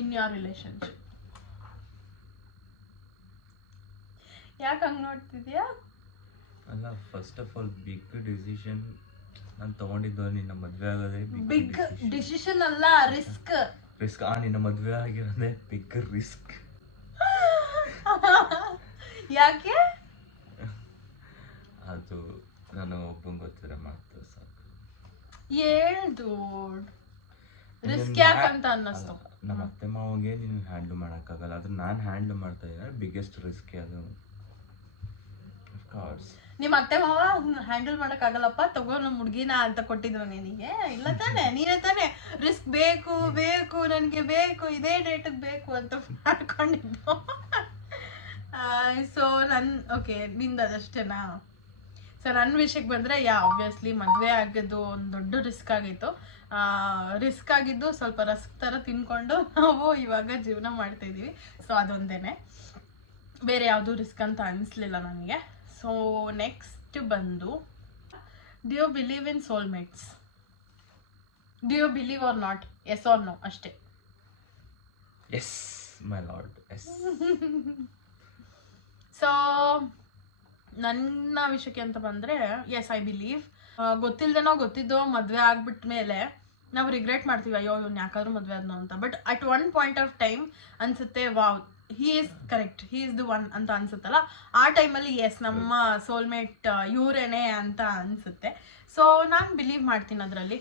in your relationship? ಯಾಕೆ ಹಂಗೆ ನೋಡ್ತಿದ್ಯಾ? ಅಲ್ಲ, first of all big decision ನಾನು ತಗೊಂಡಿದ್ದು ನಿನ್ನ ಮದುವೆ ಆಗೋದೇ ಬಿಗ್ ಡಿಸಿಷನ್ ಅಲ್ಲ, ರಿಸ್ಕ್. ನಿನ್ನ ಮದುವೆ ಆಗಿರೋದೇ ಬಿಗ್ ರಿಸ್ಕ್. ಯಾಕೆ? ಅದು ನಾನು ಒಬ್ಬಂಗೆ ಗೊತ್ತಿದ್ರೆ ಮಾತ್ರ ಸಾಕು. ಹೇಳ್ದು ರಿಸ್ಕ್ ಯಾಕಂತ ಅನ್ನಿಸ್ತು. ನಮ್ಮ ಅತ್ತೆ ಮಾವಗೆ ನೀನು ಹ್ಯಾಂಡ್ಲ್ ಮಾಡೋಕ್ಕಾಗಲ್ಲ, ಅದು ನಾನು ಹ್ಯಾಂಡ್ಲ್ ಮಾಡ್ತಾ ಇದ್ದಾರೆ. ಬಿಗ್ಗೆಸ್ಟ್ ರಿಸ್ಕ್ ಅದು. ನಿಮ್ಮ ಅತ್ತೆ ಮಾವ ಹ್ಯಾಂಡಲ್ ಮಾಡೋಕ್ಕಾಗಲ್ಲಪ್ಪ ತಗೋ ನಮ್ಮ ಹುಡುಗಿನ ಅಂತ ಕೊಟ್ಟಿದ್ರು ನಿನಗೆ? ಇಲ್ಲ ತಾನೆ, ನೀನೇ ತಾನೆ ರಿಸ್ಕ್ ಬೇಕು ಬೇಕು ನನಗೆ ಬೇಕು ಇದೇ ಡೇಟಿಗೆ ಬೇಕು ಅಂತ ಮಾಡ್ಕೊಂಡಿದ್ದು. ಸೊ ಓಕೆ ನಿಂದು ಅದಷ್ಟೇನಾ? ಸೊ ನನ್ನ ವಿಷಯಕ್ಕೆ ಬಂದರೆ ಆಬ್ವಿಯಸ್ಲಿ ಮದುವೆ ಆಗೋದು ಒಂದು ದೊಡ್ಡ ರಿಸ್ಕ್ ಆಗಿತ್ತು. ರಿಸ್ಕ್ ಆಗಿದ್ದು ಸ್ವಲ್ಪ ರಸ್ಕ್ ಥರ ತಿನ್ಕೊಂಡು ನಾವು ಇವಾಗ ಜೀವನ ಮಾಡ್ತಾಯಿದ್ದೀವಿ. ಸೊ ಅದೊಂದೇ, ಬೇರೆ ಯಾವುದೂ ರಿಸ್ಕ್ ಅಂತ ಅನಿಸ್ಲಿಲ್ಲ ನನಗೆ. ಸೊ ನೆಕ್ಸ್ಟ್ ಬಂದು, do you believe in soulmates? Do you believe or not? Yes or no ಅಷ್ಟೇ. Yes my lord, yes. So ನನ್ನ ವಿಷಯಕ್ಕೆ ಅಂತ ಬಂದರೆ ಎಸ್ ಐ ಬಿಲೀವ್. ಗೊತ್ತಿಲ್ಲದೇನೋ ಗೊತ್ತಿದ್ದೋ ಮದುವೆ ಆಗ್ಬಿಟ್ಟ ಮೇಲೆ ನಾವು ರಿಗ್ರೆಟ್ ಮಾಡ್ತೀವಿ, ಅಯ್ಯೋ ಇವ್ನು ಯಾಕಾದ್ರೂ ಮದುವೆ ಆದ್ನೋ ಅಂತ. But at one point of time ಅನ್ಸುತ್ತೆ, wow he is correct, he is the one ಅಂತ ಅನ್ಸುತ್ತಲ್ಲ, ಆ ಟೈಮಲ್ಲಿ ಎಸ್ ನಮ್ಮ ಸೋಲ್ಮೇಟ್ ಇವರೇನೆ ಅಂತ ಅನ್ಸುತ್ತೆ. ಸೊ ನಾನು ಬಿಲೀವ್ ಮಾಡ್ತೀನಿ ಅದರಲ್ಲಿ.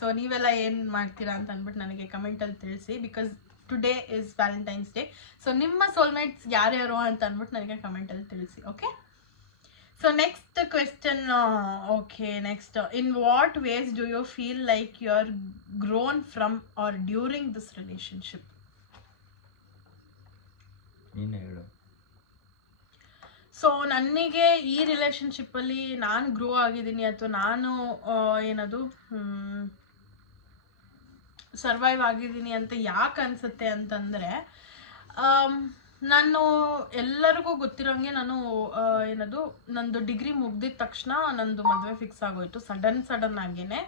ಸೊ ನೀವೆಲ್ಲ ಏನು ಮಾಡ್ತೀರಾ ಅಂತ ಅಂದ್ಬಿಟ್ಟು ನನಗೆ ಕಮೆಂಟಲ್ಲಿ ತಿಳಿಸಿ, because today is valentine's day. So ನಿಮ್ಮ ಸೋಲ್ಮೇಟ್ಸ್ ಯಾರ್ಯಾರು ಅಂತ ಅಂದ್ಬಿಟ್ಟು ನನಗೆ ಕಮೆಂಟಲ್ಲಿ ತಿಳಿಸಿ. Okay, so next question. Okay, next, in what ways do you feel like you are grown from or during this relationship? ನೀನು ಹೇಳು. ಸೊ ನನಗೆ ಈ ರಿಲೇಶನ್ಶಿಪ್ಪಲ್ಲಿ ನಾನು ಗ್ರೋ ಆಗಿದ್ದೀನಿ ಅಥವಾ ನಾನು ಏನದು ಸರ್ವೈವ್ ಆಗಿದ್ದೀನಿ ಅಂತ ಯಾಕೆ ಅನಿಸುತ್ತೆ ಅಂತಂದರೆ, ನಾನು ಎಲ್ಲರಿಗೂ ಗೊತ್ತಿರೋಂಗೆ ನಾನು ಏನದು ನಂದು ಡಿಗ್ರಿ ಮುಗ್ದಿದ ತಕ್ಷಣ ನಂದು ಮದುವೆ ಫಿಕ್ಸ್ ಆಗೋಯ್ತು ಸಡನ್ ಆಗೇನೆ.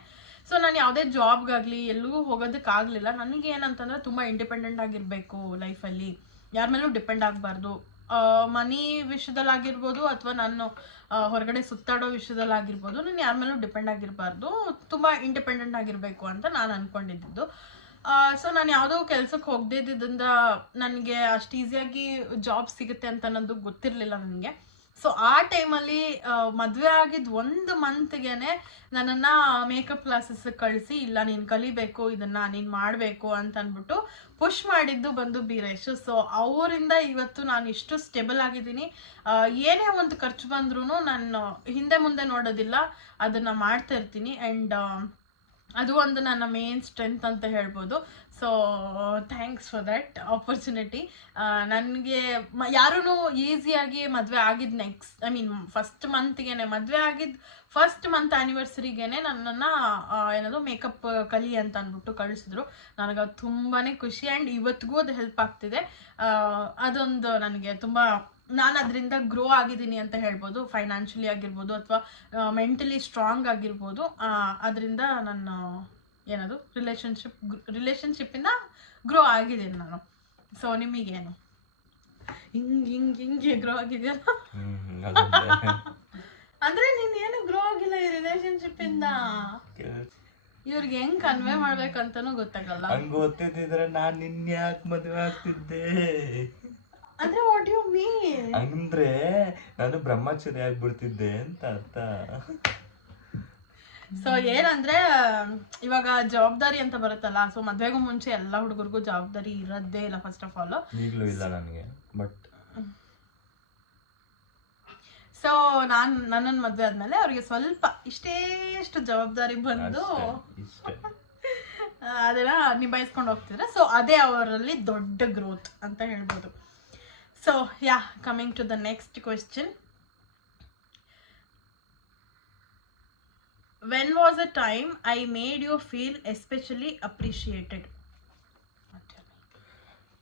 ಸೊ ನಾನು ಯಾವುದೇ ಜಾಬ್ಗಾಗಲಿ ಎಲ್ಲೂ ಹೋಗೋದಕ್ಕಾಗಲಿಲ್ಲ. ನನಗೆ ಏನಂತಂದರೆ ತುಂಬ ಇಂಡಿಪೆಂಡೆಂಟ್ ಆಗಿರಬೇಕು ಲೈಫಲ್ಲಿ, ಯಾರ ಮೇಲೂ ಡಿಪೆಂಡ್ ಆಗಬಾರ್ದು. ಮನಿ ವಿಷಯದಲ್ಲಾಗಿರ್ಬೋದು ಅಥವಾ ನಾನು ಹೊರಗಡೆ ಸುತ್ತಾಡೋ ವಿಷಯದಲ್ಲಾಗಿರ್ಬೋದು, ನಾನು ಯಾರ ಮೇಲೂ ಡಿಪೆಂಡ್ ಆಗಿರಬಾರ್ದು, ತುಂಬ ಇಂಡಿಪೆಂಡೆಂಟ್ ಆಗಿರಬೇಕು ಅಂತ ನಾನು ಅಂದ್ಕೊಂಡಿದ್ದು. ಸೊ ನಾನು ಯಾವುದೋ ಕೆಲ್ಸಕ್ಕೆ ಹೋಗದೇ ಇದ್ದಿದ್ದರಿಂದ ನನಗೆ ಅಷ್ಟು ಈಸಿಯಾಗಿ ಜಾಬ್ ಸಿಗುತ್ತೆ ಅಂತ ಅನ್ನೋದು ಗೊತ್ತಿರಲಿಲ್ಲ ನನಗೆ. ಸೊ ಆ ಟೈಮಲ್ಲಿ ಮದುವೆ ಆಗಿದ್ದು 1 ಮಂತ್ಗೆ ನನ್ನನ್ನು ಮೇಕಪ್ ಕ್ಲಾಸಸ್ಗೆ ಕಳಿಸಿ, ಇಲ್ಲ ನೀನು ಕಲಿಬೇಕು, ಇದನ್ನು ನೀನು ಮಾಡಬೇಕು ಅಂತ ಅಂದ್ಬಿಟ್ಟು ಪುಷ್ ಮಾಡಿದ್ದು ಬಂದು ಬೀರೇಶ್. ಸೊ ಅವರಿಂದ ಇವತ್ತು ನಾನು ಇಷ್ಟು ಸ್ಟೇಬಲ್ ಆಗಿದ್ದೀನಿ. ಏನೇ ಒಂದು ಖರ್ಚು ಬಂದ್ರೂ ನಾನು ಹಿಂದೆ ಮುಂದೆ ನೋಡೋದಿಲ್ಲ, ಅದನ್ನು ಮಾಡ್ತಾ ಇರ್ತೀನಿ. ಆ್ಯಂಡ್ ಅದು ಒಂದು ನನ್ನ ಮೇನ್ ಸ್ಟ್ರೆಂತ್ ಅಂತ ಹೇಳ್ಬೋದು. So thanks for that opportunity. ನನಗೆ ಯಾರೂ ಈಸಿಯಾಗಿ ಮದುವೆ ಆಗಿದ್ದು ಫಸ್ಟ್ ಮಂತ್ಗೆ ಮದುವೆ ಆಗಿದ್ದು ಫಸ್ಟ್ ಮಂತ್ ಆ್ಯನಿವರ್ಸರಿಗೇನೆ ನನ್ನನ್ನು ಏನದು ಮೇಕಪ್ ಕಲಿ ಅಂತ ಅಂದ್ಬಿಟ್ಟು ಕಳಿಸಿದ್ರು. ನನಗೆ ಅದು ತುಂಬಾ ಖುಷಿ. ಆ್ಯಂಡ್ ಇವತ್ತಿಗೂ ಅದು ಹೆಲ್ಪ್ ಆಗ್ತಿದೆ. ಅದೊಂದು ನನಗೆ ತುಂಬ, ನಾನು ಅದರಿಂದ ಗ್ರೋ ಆಗಿದ್ದೀನಿ ಅಂತ ಹೇಳ್ಬೋದು. ಫೈನಾನ್ಷಿಯಲಿ ಆಗಿರ್ಬೋದು ಅಥವಾ ಮೆಂಟಲಿ ಸ್ಟ್ರಾಂಗ್ ಆಗಿರ್ಬೋದು. ಅದರಿಂದ ನನ್ನ ಏನದು ರಿಲೇಶನ್ಶಿಪ್ಪಿಂದ ಗ್ರೋ ಆಗಿದ್ದೀನಿ ನಾನು. ಸೊ ನಿಮಗೇನು ಹಿಂಗೆ ಗ್ರೋ ಆಗಿದೆಯಲ್ಲ? ಅಂದ್ರೆ ನೀನೇನು ಗ್ರೋ ಆಗಿಲ್ಲ ಈ ರಿಲೇಶನ್ಶಿಪ್ಪಿಂದ. ಇವ್ರಿಗೆ ಹೆಂಗ್ ಕನ್ವೆ ಮಾಡ್ಬೇಕಂತನೂ ಗೊತ್ತಾಗಲ್ಲ. ಹಂಗ ಗೊತ್ತಿದ್ರೆ ನಾನು ನಿನ್ನೆ ಯಾಕೆ ಮದುವೆ ಆಗ್ತಿದ್ದೆ ಅಂದ್ರೆ ವಾಟ್ ಯು ಮೀನ್? ಅಂದ್ರೆ ನಾನು ಬ್ರಹ್ಮಚಾರಿ ಆಗ್ಬಿಡ್ತಿದ್ದೆ ಅಂತ ಅರ್ಥ. ಸೊ ಏನಂದ್ರೆ ಇವಾಗ ಜವಾಬ್ದಾರಿ ಅಂತ ಬರುತ್ತಲ್ಲ, ಸೊ ಮದ್ವೆಗೂ ಮುಂಚೆ ಎಲ್ಲ ಹುಡುಗರಿಗೂ ಜವಾಬ್ದಾರಿ ಇರೋದೇ ಇಲ್ಲ ಫಸ್ಟ್ ಆಫ್ ಆಲ್. ಈಗಲೂ ಇಲ್ಲ ನನಗೆ. ಬಟ್ ಸೊ ನನ್ನನ್ನು ಮದುವೆ ಆದ್ಮೇಲೆ ಅವ್ರಿಗೆ ಸ್ವಲ್ಪ ಇಷ್ಟೇಷ್ಟು ಜವಾಬ್ದಾರಿ ಬಂದು ಅದನ್ನ ನಿಭಾಯಿಸ್ಕೊಂಡು ಹೋಗ್ತಿದ್ರೆ. ಸೊ ಅದೇ ಅವರಲ್ಲಿ ದೊಡ್ಡ ಗ್ರೋತ್ ಅಂತ ಹೇಳ್ಬೋದು. So yeah, coming to the next question. When was a time I made you feel especially appreciated?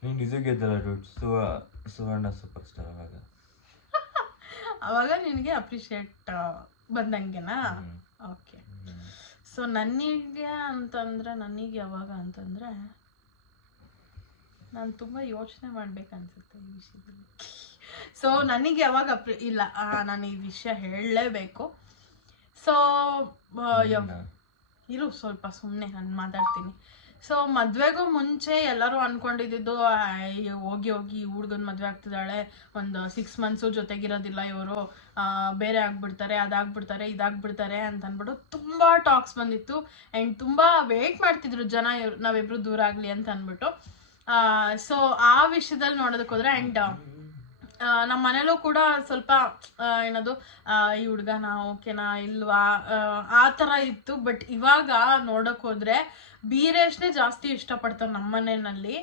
ನೀನು ನಿಜ ಗೆದ್ದಲ್ಲ ಡೂಟ್. ಸುವರ್ಣ ಸೂಪರ್ ಸ್ಟಾರ್ ಅವಾಗ ನಿನಗೆ ಅಪ್ರಿಷಿಯೇಟ್ ಬಂದಂಗೆನಾ? ಓಕೆ. ಸೊ ನನಗೆ ಯಾವಾಗ ಅಂತಂದರೆ ನಾನು ತುಂಬ ಯೋಚನೆ ಮಾಡ್ಬೇಕನ್ಸುತ್ತೆ ಈ ವಿಷಯದಲ್ಲಿ. ಸೊ ನನಗೆ ಯಾವಾಗ ಇಲ್ಲ, ನಾನು ಈ ವಿಷಯ ಹೇಳಲೇಬೇಕು. ಸೊ ಇರು ಸ್ವಲ್ಪ ಸುಮ್ಮನೆ ನಾನು ಮಾತಾಡ್ತೀನಿ. ಸೊ ಮದುವೆಗೂ ಮುಂಚೆ ಎಲ್ಲರೂ ಅಂದ್ಕೊಂಡಿದ್ದು ಹೋಗಿ ಹುಡುಗನ ಮದುವೆ ಆಗ್ತಿದ್ದಾಳೆ, ಒಂದು 6 months ಜೊತೆಗಿರೋದಿಲ್ಲ ಇವರು, ಬೇರೆ ಆಗ್ಬಿಡ್ತಾರೆ, ಅದಾಗ್ಬಿಡ್ತಾರೆ, ಇದಾಗ್ಬಿಡ್ತಾರೆ ಅಂತ ಅಂದ್ಬಿಟ್ಟು ತುಂಬ ಟಾಕ್ಸ್ ಬಂದಿತ್ತು. ಆ್ಯಂಡ್ ತುಂಬ ವೇಟ್ ಮಾಡ್ತಿದ್ರು ಜನ ನಾವಿಬ್ರು ದೂರ ಆಗಲಿ ಅಂತ ಅಂದ್ಬಿಟ್ಟು. ಸೊ ಆ ವಿಷಯದಲ್ಲಿ ನೋಡೋದಕ್ಕೆ ಹೋದ್ರೆ, ಆ್ಯಂಡ್ ನಮ್ಮ ಮನೇಲೂ ಕೂಡ ಸ್ವಲ್ಪ ಏನದು ಈ ಹುಡುಗನ ಓಕೆನಾ ಇಲ್ವಾ ಆ ಥರ ಇತ್ತು. ಬಟ್ ಇವಾಗ ನೋಡಕ್ ಹೋದ್ರೆ ಬೀರೇಶ್ನೇ ಜಾಸ್ತಿ ಇಷ್ಟಪಡ್ತಾರೆ ನಮ್ಮ ಮನೆಯಲ್ಲಿ,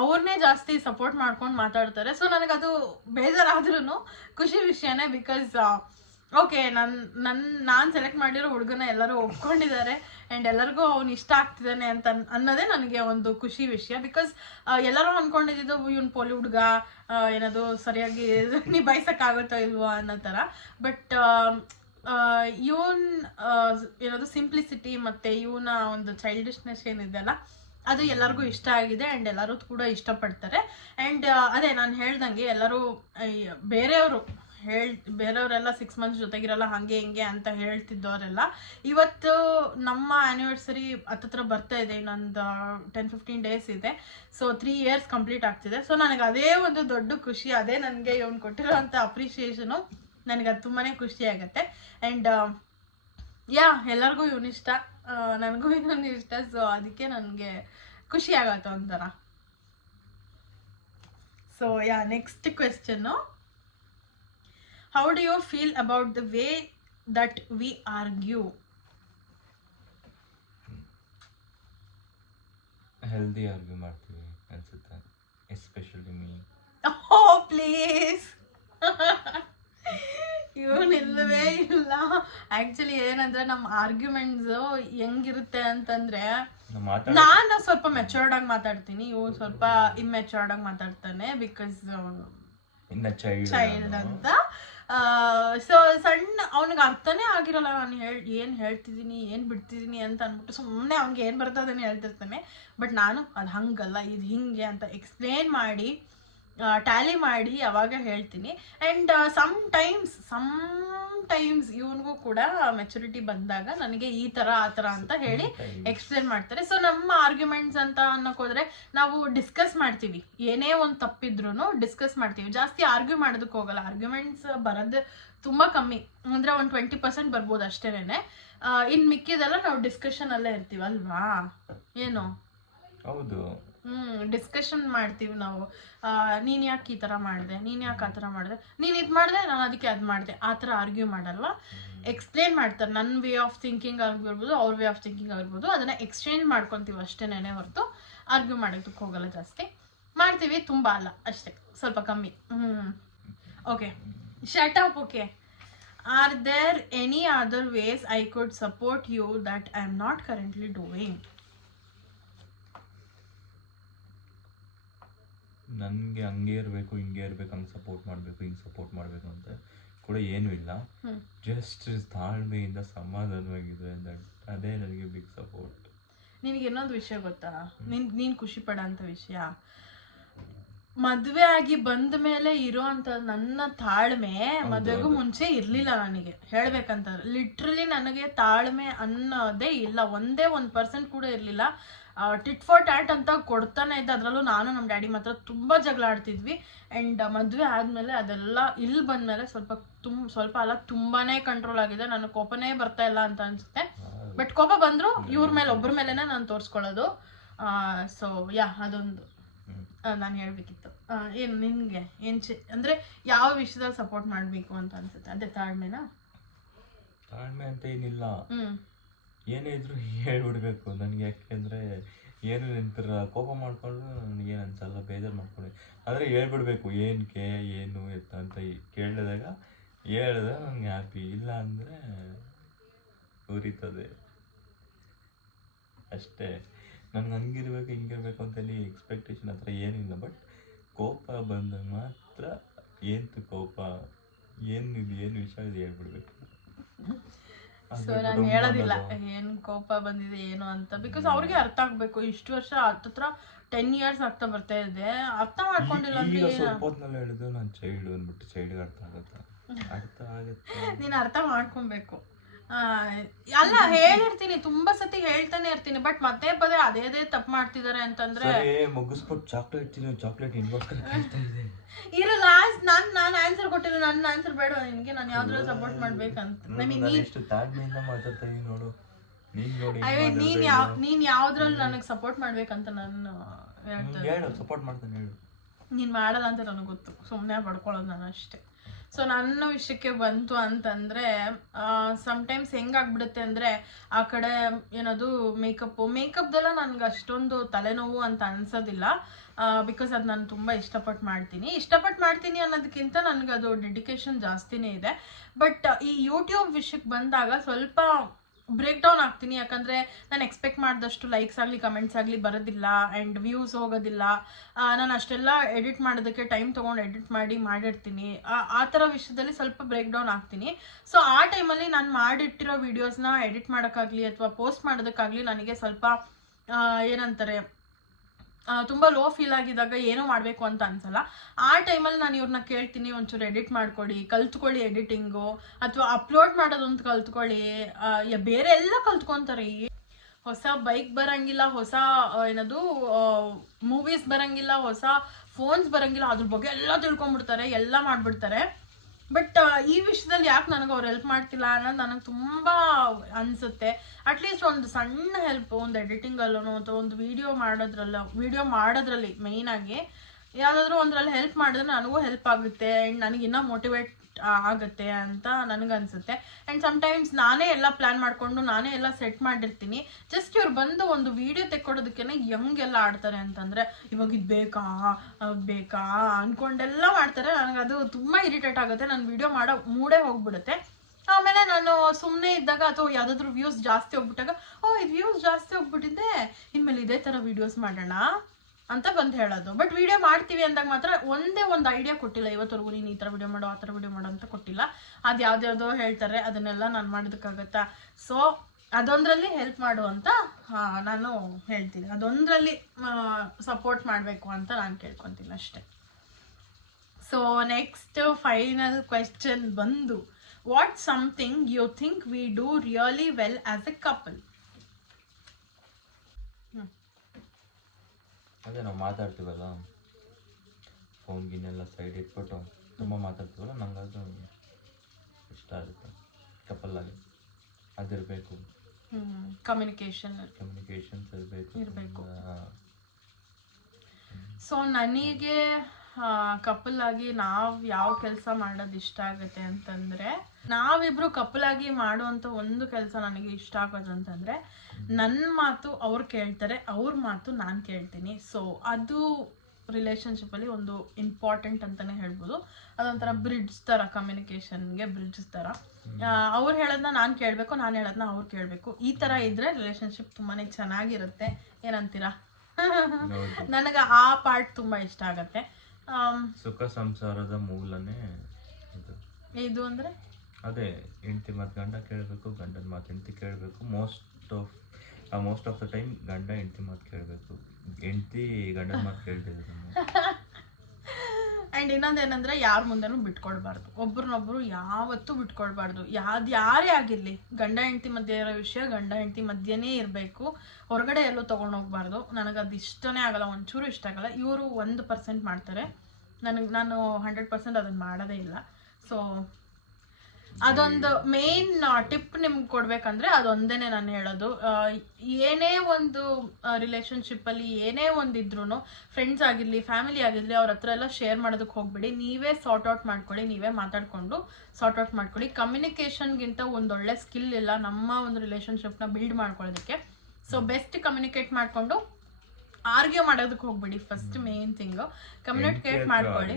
ಅವ್ರನ್ನೇ ಜಾಸ್ತಿ ಸಪೋರ್ಟ್ ಮಾಡ್ಕೊಂಡು ಮಾತಾಡ್ತಾರೆ. ಸೊ ನನಗದು ಬೇಜಾರಾದ್ರೂ ಖುಷಿ ವಿಷಯನೇ. ಬಿಕಾಸ್ ಓಕೆ ನಾನು ಸೆಲೆಕ್ಟ್ ಮಾಡಿರೋ ಹುಡುಗನ ಎಲ್ಲರೂ ಒಪ್ಕೊಂಡಿದ್ದಾರೆ ಆ್ಯಂಡ್ ಎಲ್ಲರಿಗೂ ಅವ್ನು ಇಷ್ಟ ಆಗ್ತಿದ್ದಾನೆ ಅಂತ ಅನ್ನೋದೇ ನನಗೆ ಒಂದು ಖುಷಿ ವಿಷಯ. ಬಿಕಾಸ್ ಎಲ್ಲರೂ ಅಂದ್ಕೊಂಡಿದ್ದು ಇವ್ನು ಪೋಲಿ ಹುಡುಗ ಏನದು ಸರಿಯಾಗಿ ನಿಭಾಯಿಸೋಕ್ಕಾಗುತ್ತೋ ಇಲ್ವೋ ಅನ್ನೋ ಥರ. ಬಟ್ ಇವನ್ ಏನದು ಸಿಂಪ್ಲಿಸಿಟಿ ಮತ್ತು ಇವನ ಒಂದು ಚೈಲ್ಡಿಶ್ನೆಸ್ ಏನಿದೆಯಲ್ಲ ಅದು ಎಲ್ಲರಿಗೂ ಇಷ್ಟ ಆಗಿದೆ ಆ್ಯಂಡ್ ಎಲ್ಲರೂ ಕೂಡ ಇಷ್ಟಪಡ್ತಾರೆ. ಆ್ಯಂಡ್ ಅದೇ ನಾನು ಹೇಳ್ದಂಗೆ ಎಲ್ಲರೂ ಬೇರೆಯವರೆಲ್ಲ 6 months ಜೊತೆಗಿರಲ್ಲ ಹಾಗೆ ಹಿಂಗೆ ಅಂತ ಹೇಳ್ತಿದ್ದವರೆಲ್ಲ ಇವತ್ತು ನಮ್ಮ ಆ್ಯನಿವರ್ಸರಿ ಹತ್ತತ್ರ ಬರ್ತಾ ಇದೆ, ಇನ್ನೊಂದು 10-15 days ಇದೆ. ಸೊ 3 years ಕಂಪ್ಲೀಟ್ ಆಗ್ತಿದೆ. ಸೊ ನನಗೆ ಅದೇ ಒಂದು ದೊಡ್ಡ ಖುಷಿ, ಅದೇ ನನಗೆ ಇವ್ನು ಕೊಟ್ಟಿರೋಂಥ ಅಪ್ರಿಷಿಯೇಷನು ನನಗೆ ಅದು ತುಂಬಾ ಖುಷಿ ಆಗುತ್ತೆ. ಆ್ಯಂಡ್ ಎಲ್ಲರಿಗೂ ಇವನಿಷ್ಟ, ನನಗೂ ಇವನು ಇಷ್ಟ. ಸೊ ಅದಕ್ಕೆ ನನಗೆ ಖುಷಿ ಆಗತ್ತೆ ಒಂಥರ. So next question, how do you feel about the way that we argue? Healthy argue ಮಾಡ್ತೀವಿ ಅನ್ಸುತ್ತೆ, ಎಸ್ಪೆಷಲಿ ಮೀ. Oh please ಇವನಿಲ್ಲವೇ ಇಲ್ಲ. ಆಕ್ಚುಲಿ ಏನಂದ್ರೆ ನಮ್ಮ ಆರ್ಗ್ಯುಮೆಂಟ್ಸ್ ಹೆಂಗಿರುತ್ತೆ ಅಂತಂದ್ರೆ ನಾನು ಸ್ವಲ್ಪ ಮೆಚೂರ್ಡ್ ಆಗಿ ಮಾತಾಡ್ತೀನಿ, ಇವ್ನು ಸ್ವಲ್ಪ ಇಮ್ಮೆಚೂರ್ಡ್ ಆಗಿ ಮಾತಾಡ್ತಾನೆ. ಬಿಕಾಸ್ ಚೈಲ್ಡ್ ಅಂತ. ಸೊ ಸಣ್ಣ ಅವ್ನಿಗೆ ಅರ್ಥನೇ ಆಗಿರಲ್ಲ ನಾನು ಏನು ಹೇಳ್ತಿದ್ದೀನಿ ಏನು ಬಿಡ್ತಿದ್ದೀನಿ ಅಂತ ಅಂದ್ಬಿಟ್ಟು ಸುಮ್ಮನೆ ಅವ್ನಿಗೆ ಏನು ಬರ್ತದನ್ನು ಹೇಳ್ತಿರ್ತಾನೆ. ಬಟ್ ನಾನು ಅದು ಹಂಗಲ್ಲ ಇದು ಹಿಂಗೆ ಅಂತ ಎಕ್ಸ್ಪ್ಲೇನ್ ಮಾಡಿ ಟ್ಯಾಲಿ ಮಾಡಿ ಅವಾಗ ಹೇಳ್ತೀನಿ. ಆ್ಯಂಡ್ ಸಮ್ಟೈಮ್ಸ್ ಇವನಿಗೂ ಕೂಡ ಮೆಚುರಿಟಿ ಬಂದಾಗ ನನಗೆ ಈ ಥರ ಆ ಥರ ಅಂತ ಹೇಳಿ ಎಕ್ಸ್ಪ್ಲೇನ್ ಮಾಡ್ತಾರೆ. ಸೊ ನಮ್ಮ ಆರ್ಗ್ಯುಮೆಂಟ್ಸ್ ಅಂತ ಅನ್ನೋಕೋದ್ರೆ ನಾವು ಡಿಸ್ಕಸ್ ಮಾಡ್ತೀವಿ, ಏನೇ ಒಂದು ತಪ್ಪಿದ್ರೂ ಡಿಸ್ಕಸ್ ಮಾಡ್ತೀವಿ, ಜಾಸ್ತಿ ಆರ್ಗ್ಯೂ ಮಾಡೋದಕ್ಕೆ ಹೋಗಲ್ಲ. ಆರ್ಗ್ಯುಮೆಂಟ್ಸ್ ಬರೋದು ತುಂಬ ಕಮ್ಮಿ, ಅಂದರೆ ಒಂದು 20% ಬರ್ಬೋದು ಅಷ್ಟೇನೆ. ಇನ್ನು ಮಿಕ್ಕಿದೆಲ್ಲ ನಾವು ಡಿಸ್ಕಷನ್ ಅಲ್ಲೇ ಇರ್ತೀವಿ ಅಲ್ವಾ, ಏನು? ಹೌದು, ಡಿಸ್ಕಷನ್ ಮಾಡ್ತೀವಿ ನಾವು. ನೀನು ಯಾಕೆ ಈ ಥರ ಮಾಡಿದೆ, ನೀನು ಯಾಕೆ ಆ ಥರ ಮಾಡಿದೆ, ನೀನು ಇದು ಮಾಡಿದೆ ನಾನು ಅದಕ್ಕೆ ಅದು ಮಾಡಿದೆ, ಆ ಥರ ಆರ್ಗ್ಯೂ ಮಾಡಲ್ವಾ. ಎಕ್ಸ್ಪ್ಲೇನ್ ಮಾಡ್ತಾರೆ, ನನ್ನ ವೇ ಆಫ್ ಥಿಂಕಿಂಗ್ ಆಗಿರ್ಬೋದು ಅವ್ರ ವೇ ಆಫ್ ಥಿಂಕಿಂಗ್ ಆಗಿರ್ಬೋದು, ಅದನ್ನು ಎಕ್ಸ್ಚೇಂಜ್ ಮಾಡ್ಕೊತೀವಿ ಅಷ್ಟೇನೇ ಹೊರತು ಆರ್ಗ್ಯೂ ಮಾಡೋದಕ್ಕೆ ಹೋಗಲ್ಲ. ಜಾಸ್ತಿ ಮಾಡ್ತೀವಿ, ತುಂಬ ಅಲ್ಲ, ಅಷ್ಟೇ, ಸ್ವಲ್ಪ ಕಮ್ಮಿ. Okay, shut up. Okay, are there any other ways I could support you that I am not currently doing? ನನಗೆ ಹಂಗೆ ಇರಬೇಕು ಹಿಂಗೆ ಇರಬೇಕು, ಹಂಗೆ ಸಪೋರ್ಟ್ ಮಾಡಬೇಕು ಹಿಂಗೆ ಸಪೋರ್ಟ್ ಮಾಡಬೇಕು ಅಂತ ಕೂಡ ಏನೂ ಇಲ್ಲ. ಜಸ್ಟ್ ತಾಳ್ಮೆಯಿಂದ ಸಮಾಧಾನವಾಗಿದೆ, ಅದೇ ನನಗೆ ಬಿಗ್ ಸಪೋರ್ಟ್. ನಿನಗೆ ಇನ್ನೊಂದು ವಿಷಯ ಗೊತ್ತಾ, ನೀನು ಖುಷಿ ಪಡೋಂಥ ವಿಷಯ, ಮದುವೆ ಆಗಿ ಬಂದ ಮೇಲೆ ಇರೋಂಥ ನನ್ನ ತಾಳ್ಮೆ ಮದುವೆಗೂ ಮುಂಚೆ ಇರಲಿಲ್ಲ. ನನಗೆ ಹೇಳ್ಬೇಕಂತಂದ್ರೆ ಲಿಟ್ರಲಿ ನನಗೆ ತಾಳ್ಮೆ ಅನ್ನೋದೇ ಇಲ್ಲ, 1% ಕೂಡ ಇರಲಿಲ್ಲ. ಟಿಟ್ ಫಾರ್ ಟ್ಯಾಟ್ ಅಂತ ಕೊಡ್ತಾನೆ ಇದ್ದೆ. ಅದರಲ್ಲೂ ನಾನು ನಮ್ಮ ಡ್ಯಾಡಿ ಮಾತ್ರ ತುಂಬ ಜಗಳ ಆಡ್ತಿದ್ವಿ. ಆ್ಯಂಡ್ ಮದುವೆ ಆದಮೇಲೆ ಅದೆಲ್ಲ ಇಲ್ಲಿ ಬಂದಮೇಲೆ ಸ್ವಲ್ಪ ಅಲ್ಲ ತುಂಬಾ ಕಂಟ್ರೋಲ್ ಆಗಿದೆ. ನನಗೆ ಕೋಪನೇ ಬರ್ತಾ ಇಲ್ಲ ಅಂತ ಅನಿಸುತ್ತೆ. ಬಟ್ ಕೋಪ ಬಂದರೂ ಇವ್ರ ಮೇಲೆ ಒಬ್ಬರ ಮೇಲೇ ನಾನು ತೋರಿಸ್ಕೊಳ್ಳೋದು. ಸೊ ಅದೊಂದು ನಾನು ಹೇಳಬೇಕಿತ್ತು. ಏನು ನಿನಗೆ ಅಂದರೆ ಯಾವ ವಿಷಯದಲ್ಲಿ ಸಪೋರ್ಟ್ ಮಾಡಬೇಕು ಅಂತ ಅನಿಸುತ್ತೆ? ಅದೇ ತಾಳ್ಮೆ ಅಂತ ಏನಿಲ್ಲ, ಏನೇ ಇದ್ರು ಹೇಳ್ಬಿಡ್ಬೇಕು ನನಗೆ. ಯಾಕೆಂದರೆ ಏನು ನೆನಪಿರ ಕೋಪ ಮಾಡ್ಕೊಂಡು ನನಗೇನು ಅನ್ಸಲ್ಲ, ಬೇಜಾರು ಮಾಡ್ಕೊಂಡು ಆದರೆ ಹೇಳ್ಬಿಡ್ಬೇಕು ಏನಕ್ಕೆ ಏನು ಎತ್ತ ಅಂತ ಕೇಳಿದಾಗ ನನಗೆ ಹ್ಯಾಪಿ, ಇಲ್ಲ ಅಂದರೆ ಉರಿತದೆ ಅಷ್ಟೇ. ನನಗೆ ಹಂಗಿರ್ಬೇಕು ಹಿಂಗಿರ್ಬೇಕು ಅಂತೇಳಿ ಎಕ್ಸ್ಪೆಕ್ಟೇಷನ್ ಹತ್ರ ಏನಿಲ್ಲ. ಬಟ್ ಕೋಪ ಬಂದಾಗ ಮಾತ್ರ ಏನು ಕೋಪ ಏನು ವಿಷಯ ಇದೆ ಹೇಳ್ಬಿಡ್ಬೇಕು. ಸೊ ನಾನು ಹೇಳೋದಿಲ್ಲ ಏನು ಕೋಪ ಬಂದಿದೆ ಏನು ಅಂತ. ಬಿಕಾಸ್ ಅವ್ರಿಗೆ ಅರ್ಥ ಆಗ್ಬೇಕು. ಇಷ್ಟು ವರ್ಷ ಹತ್ತತ್ರ 10 years ಆಗ್ತಾ ಬರ್ತಾ ಇದೆ, ಅರ್ಥ ಮಾಡ್ಕೊಂಡಿಲ್ಲ ಅಂತ ಹೇಳಿದ್ರು ನಾನು ಚೈಲ್ಡ್ ಅಂದ್ಬಿಟ್ಟು ಚೈಲ್ಡ್ಗೆ ಅರ್ಥ ಆಗುತ್ತೆ. ನೀನು ಅರ್ಥ ಮಾಡ್ಕೊಬೇಕು. ಅಲ್ಲ ಹೇಳಿರ್ತೀನಿ, ತುಂಬಾ ಸತಿ ಹೇಳ್ತಾನೆ ಇರ್ತೀನಿ, ಬಟ್ ಮತ್ತೆ ಪದೇ ಅದೇ ತಪ್ಪು ಮಾಡ್ತಿದ್ದಾರೆ ಅಂತಂದ್ರೆ ಮುಗಿಸ್ಬಿಟ್ಟು ಚಾಕ್ಲೇಟ್ ಇರೋ ಲಾಸ್ಟ್ ನಾನು ಆನ್ಸರ್ ಕೊಟ್ಟಿಲ್ಲ. ನನ್ನ ಆನ್ಸರ್ ಬೇಡ ನಿನ್ಗೆ, ನಾನು ಯಾವ್ದ್ರಲ್ಲಿ ಸಪೋರ್ಟ್ ಮಾಡ್ಬೇಕಂತ. ನೀನ್ ಯಾವ್ದ್ರಲ್ಲಿ ನನಗೆ ಸಪೋರ್ಟ್ ಮಾಡ್ಬೇಕಂತ ನಾನು ಸಪೋರ್ಟ್ ಮಾಡ್ತಾನೆ ಹೇಳು. ನೀನು ಮಾಡಲ್ಲ ಅಂತ ನನಗೆ ಗೊತ್ತು, ಸುಮ್ಮನೆ ಪಡ್ಕೊಳ್ಳೋದು ನಾನು ಅಷ್ಟೇ. ಸೊ ನನ್ನ ವಿಷಯಕ್ಕೆ ಬಂತು ಅಂತಂದರೆ ಸಮ್ಟೈಮ್ಸ್ ಹೆಂಗಾಗ್ಬಿಡುತ್ತೆ ಅಂದರೆ ಆ ಕಡೆ ಏನದು ಮೇಕಪ್ದೆಲ್ಲ ನನಗೆ ಅಷ್ಟೊಂದು ತಲೆನೋವು ಅಂತ ಅನ್ಸೋದಿಲ್ಲ. ಬಿಕಾಸ್ ಅದು ನಾನು ತುಂಬ ಇಷ್ಟಪಟ್ಟು ಮಾಡ್ತೀನಿ ಅನ್ನೋದಕ್ಕಿಂತ ನನಗೆ ಅದು ಡೆಡಿಕೇಶನ್ ಜಾಸ್ತಿನೇ ಇದೆ. ಬಟ್ ಈ ಯೂಟ್ಯೂಬ್ ವಿಷಯಕ್ಕೆ ಬಂದಾಗ ಸ್ವಲ್ಪ ಬ್ರೇಕ್ ಡೌನ್ ಆಗ್ತೀನಿ. ಯಾಕಂದರೆ ನಾನು ಎಕ್ಸ್ಪೆಕ್ಟ್ ಮಾಡಿದಷ್ಟು ಲೈಕ್ಸ್ ಆಗಲಿ ಕಮೆಂಟ್ಸ್ ಆಗಲಿ ಬರೋದಿಲ್ಲ ಆ್ಯಂಡ್ ವ್ಯೂಸ್ ಹೋಗೋದಿಲ್ಲ. ನಾನು ಅಷ್ಟೆಲ್ಲ ಎಡಿಟ್ ಮಾಡೋದಕ್ಕೆ ಟೈಮ್ ತೊಗೊಂಡು ಎಡಿಟ್ ಮಾಡಿರ್ತೀನಿ. ಆ ಥರ ವಿಷಯದಲ್ಲಿ ಸ್ವಲ್ಪ ಬ್ರೇಕ್ ಡೌನ್ ಆಗ್ತೀನಿ. ಸೊ ಆ ಟೈಮಲ್ಲಿ ನಾನು ಮಾಡಿಟ್ಟಿರೋ ವೀಡಿಯೋಸ್ನ ಎಡಿಟ್ ಮಾಡೋಕ್ಕಾಗಲಿ ಅಥವಾ ಪೋಸ್ಟ್ ಮಾಡೋದಕ್ಕಾಗಲಿ ನನಗೆ ಸ್ವಲ್ಪ ಏನಂತಾರೆ ತುಂಬ ಲೋ ಫೀಲ್ ಆಗಿದ್ದಾಗ ಏನೋ ಮಾಡಬೇಕು ಅಂತ ಅನ್ಸಲ್ಲ. ಆ ಟೈಮಲ್ಲಿ ನಾನು ಇವ್ರನ್ನ ಕೇಳ್ತೀನಿ, ಒಂಚೂರು ಎಡಿಟ್ ಮಾಡ್ಕೊಡಿ, ಕಲ್ತ್ಕೊಳ್ಳಿ ಎಡಿಟಿಂಗು, ಅಥವಾ ಅಪ್ಲೋಡ್ ಮಾಡೋದಂತ ಕಲ್ತ್ಕೊಳ್ಳಿ. ಬೇರೆ ಎಲ್ಲ ಕಲ್ತ್ಕೊತಾರೆ. ಹೊಸ ಬೈಕ್ ಬರಂಗಿಲ್ಲ, ಹೊಸ ಏನದು ಮೂವೀಸ್ ಬರಂಗಿಲ್ಲ, ಹೊಸ ಫೋನ್ಸ್ ಬರಂಗಿಲ್ಲ, ಅದ್ರ ಬಗ್ಗೆ ಎಲ್ಲ ತಿಳ್ಕೊಂಬಿಡ್ತಾರೆ, ಎಲ್ಲ ಮಾಡಿಬಿಡ್ತಾರೆ. ಬಟ್ ಈ ವಿಷಯದಲ್ಲಿ ಯಾಕೆ ನನಗೆ ಅವ್ರು ಹೆಲ್ಪ್ ಮಾಡ್ತಿಲ್ಲ ಅನ್ನೋದು ನನಗೆ ತುಂಬ ಅನಿಸುತ್ತೆ. ಅಟ್ಲೀಸ್ಟ್ ಒಂದು ಸಣ್ಣ ಹೆಲ್ಪ್, ಒಂದು ಎಡಿಟಿಂಗಲ್ಲೂ ಅಥವಾ ಒಂದು ವಿಡಿಯೋ ಮಾಡೋದ್ರಲ್ಲಿ ಮೇಯ್ನಾಗಿ ಯಾವುದಾದ್ರೂ ಒಂದರಲ್ಲಿ ಹೆಲ್ಪ್ ಮಾಡಿದ್ರೆ ನನಗೂ ಹೆಲ್ಪ್ ಆಗುತ್ತೆ ಆ್ಯಂಡ್ ನನಗಿನ್ನೂ ಮೋಟಿವೇಟ್ ಆಗುತ್ತೆ ಅಂತ ನನಗನ್ಸುತ್ತೆ. ಆ್ಯಂಡ್ ಸಮ್ಟೈಮ್ಸ್ ನಾನೇ ಎಲ್ಲ ಪ್ಲ್ಯಾನ್ ಮಾಡಿಕೊಂಡು ನಾನೇ ಎಲ್ಲ ಸೆಟ್ ಮಾಡಿರ್ತೀನಿ. ಜಸ್ಟ್ ಇವ್ರು ಬಂದು ಒಂದು ವಿಡಿಯೋ ತೆಕ್ಕೊಡೋದಕ್ಕೆ ಹೆಂಗೆಲ್ಲ ಆಡ್ತಾರೆ ಅಂತಂದರೆ ಇವಾಗ ಇದು ಬೇಕಾ ಅಂದ್ಕೊಂಡೆಲ್ಲ ಮಾಡ್ತಾರೆ. ನನಗದು ತುಂಬ ಇರಿಟೇಟ್ ಆಗುತ್ತೆ. ನಾನು ವಿಡಿಯೋ ಮಾಡೋ ಮೂಡೇ ಹೋಗ್ಬಿಡುತ್ತೆ. ಆಮೇಲೆ ನಾನು ಸುಮ್ಮನೆ ಇದ್ದಾಗ ಅಥವಾ ಯಾವುದಾದ್ರೂ ವ್ಯೂಸ್ ಜಾಸ್ತಿ ಹೋಗ್ಬಿಟ್ಟಾಗ ಇದು ವ್ಯೂಸ್ ಜಾಸ್ತಿ ಹೋಗ್ಬಿಟ್ಟಿದೆ, ಇನ್ಮೇಲೆ ಇದೇ ಥರ ವೀಡಿಯೋಸ್ ಮಾಡೋಣ ಅಂತ ಬಂದು ಹೇಳೋದು. ಬಟ್ ವಿಡಿಯೋ ಮಾಡ್ತೀವಿ ಅಂದಾಗ ಮಾತ್ರ ಒಂದೇ ಒಂದು ಐಡಿಯಾ ಕೊಟ್ಟಿಲ್ಲ ಇವತ್ತವರೆಗೂ, ನೀನು ಈ ಥರ ವಿಡಿಯೋ ಮಾಡೋ ಆ ಥರ ವಿಡಿಯೋ ಮಾಡೋ ಅಂತ ಕೊಟ್ಟಿಲ್ಲ. ಅದು ಯಾವುದ್ಯಾವುದೋ ಹೇಳ್ತಾರೆ, ಅದನ್ನೆಲ್ಲ ನಾನು ಮಾಡೋದಕ್ಕಾಗತ್ತಾ? ಸೊ ಅದೊಂದರಲ್ಲಿ ಹೆಲ್ಪ್ ಮಾಡು ಅಂತ ನಾನು ಹೇಳ್ತೀನಿ. ಅದೊಂದರಲ್ಲಿ ಸಪೋರ್ಟ್ ಮಾಡಬೇಕು ಅಂತ ನಾನು ಕೇಳ್ಕೊತೀನಿ ಅಷ್ಟೆ. ಸೊ ನೆಕ್ಸ್ಟ್ ಫೈನಲ್ ಕ್ವೆಶ್ಚನ್ ಬಂದು, what something you think we do really well as a couple? ಅದೇ ನಾವು ಮಾತಾಡ್ತೀವಲ್ಲ, ಫೋನ್ ಗಿನ್ನೆಲ್ಲ ಸೈಡ್ ಇಟ್ಬಿಟ್ಟು ತುಂಬ ಮಾತಾಡ್ತೀವಲ್ಲ, ನಂಗೆ ಅದು ಇಷ್ಟ ಆಗುತ್ತೆ. ಕಪಲ್ಲಾಗಿ ಅದಿರಬೇಕು, ಕಮ್ಯುನಿಕೇಷನ್ಸ್ ಇರಬೇಕು. ಸೊ ನನಗೆ ಕಪಲ್ಲಾಗಿ ನಾವು ಯಾವ ಕೆಲಸ ಮಾಡೋದು ಇಷ್ಟ ಆಗುತ್ತೆ ಅಂತಂದರೆ, ನಾವಿಬ್ರು ಕಪಲ್ಲಾಗಿ ಮಾಡುವಂಥ ಒಂದು ಕೆಲಸ ನನಗೆ ಇಷ್ಟ ಆಗೋದು ಅಂತಂದರೆ, ನನ್ನ ಮಾತು ಅವ್ರು ಕೇಳ್ತಾರೆ, ಅವ್ರ ಮಾತು ನಾನು ಕೇಳ್ತೀನಿ. ಸೊ ಅದು ರಿಲೇಷನ್ಶಿಪ್ಪಲ್ಲಿ ಒಂದು ಇಂಪಾರ್ಟೆಂಟ್ ಅಂತಲೇ ಹೇಳ್ಬೋದು. ಅದೊಂಥರ ಬ್ರಿಡ್ಜ್ ಥರ, ಕಮ್ಯುನಿಕೇಷನ್ಗೆ ಬ್ರಿಡ್ಜ್ ಥರ. ಅವ್ರು ಹೇಳೋದನ್ನ ನಾನು ಕೇಳಬೇಕು, ನಾನು ಹೇಳೋದನ್ನ ಅವ್ರು ಕೇಳಬೇಕು. ಈ ಥರ ಇದ್ದರೆ ರಿಲೇಷನ್ಶಿಪ್ ತುಂಬಾ ಚೆನ್ನಾಗಿರುತ್ತೆ. ಏನಂತೀರಾ? ನನಗೆ ಆ ಪಾರ್ಟ್ ತುಂಬ ಇಷ್ಟ ಆಗುತ್ತೆ. ಸುಖ ಸಂಸಾರದ ಮೂಲನೇ ಇದು ಅಂದರೆ ಅದೇ, ಹೆಂಡತಿ ಮಾತು ಗಂಡ ಕೇಳಬೇಕು, ಗಂಡನ ಮಾತು ಹೆಂಡತಿ ಕೇಳಬೇಕು. ಮೋಸ್ಟ್ ಆಫ್ ದ ಟೈಮ್ ಗಂಡ ಹೆಂಡತಿ ಮಾತು ಕೇಳಬೇಕು, ಹೆಂಡತಿ ಗಂಡನ ಮಾತು ಕೇಳ್ತಿದ್ರು. ಆ್ಯಂಡ್ ಇನ್ನೊಂದೇನೆಂದರೆ, ಯಾರ ಮುಂದೆನೂ ಬಿಟ್ಕೊಡ್ಬಾರ್ದು, ಒಬ್ರನ್ನೊಬ್ರು ಯಾವತ್ತೂ ಬಿಟ್ಕೊಡ್ಬಾರ್ದು. ಯಾರೇ ಆಗಿರಲಿ, ಗಂಡ ಹೆಂಡತಿ ಮಧ್ಯೆ ಇರೋ ವಿಷಯ ಗಂಡ ಹೆಂಡತಿ ಮಧ್ಯೆನೇ ಇರಬೇಕು, ಹೊರಗಡೆ ಎಲ್ಲೂ ತೊಗೊಂಡೋಗ್ಬಾರ್ದು. ನನಗದು ಇಷ್ಟನೇ ಆಗಲ್ಲ, ಒಂಚೂರು ಇಷ್ಟ ಆಗಲ್ಲ. ಇವರು 1% ಮಾಡ್ತಾರೆ, ನಾನು 100% ಅದನ್ನು ಮಾಡೋದೇ ಇಲ್ಲ. ಸೊ ಅದೊಂದು ಮೇನ್ ಟಿಪ್ ನಿಮ್ಗೆ ಕೊಡ್ಬೇಕಂದ್ರೆ ಅದೊಂದೇ ನಾನು ಹೇಳೋದು. ಏನೇ ಒಂದು ರಿಲೇಷನ್ಶಿಪ್ಪಲ್ಲಿ ಏನೇ ಒಂದು ಇದ್ರೂ, ಫ್ರೆಂಡ್ಸ್ ಆಗಿರಲಿ ಫ್ಯಾಮಿಲಿ ಆಗಿರಲಿ, ಅವ್ರ ಹತ್ರ ಎಲ್ಲ ಶೇರ್ ಮಾಡೋದಕ್ಕೆ ಹೋಗ್ಬೇಡಿ. ನೀವೇ ಸಾರ್ಟ್ ಔಟ್ ಮಾಡ್ಕೊಳ್ಳಿ, ನೀವೇ ಮಾತಾಡಿಕೊಂಡು ಸಾರ್ಟ್ ಔಟ್ ಮಾಡ್ಕೊಳ್ಳಿ. ಕಮ್ಯುನಿಕೇಷನ್ಗಿಂತ ಒಂದೊಳ್ಳೆ ಸ್ಕಿಲ್ ಇಲ್ಲ ನಮ್ಮ ಒಂದು ರಿಲೇಷನ್ಶಿಪ್ನ ಬಿಲ್ಡ್ ಮಾಡ್ಕೊಳ್ಳೋದಕ್ಕೆ. ಸೊ ಬೆಸ್ಟ್ ಕಮ್ಯುನಿಕೇಟ್ ಮಾಡಿಕೊಂಡು ಆರ್ಗ್ಯೂ ಮಾಡೋದಕ್ಕೆ ಹೋಗ್ಬೇಡಿ. ಫಸ್ಟ್ ಮೇನ್ ಥಿಂಗು ಕಮ್ಯುನಿಕೇಟ್ ಮಾಡ್ಕೊಳ್ಳಿ.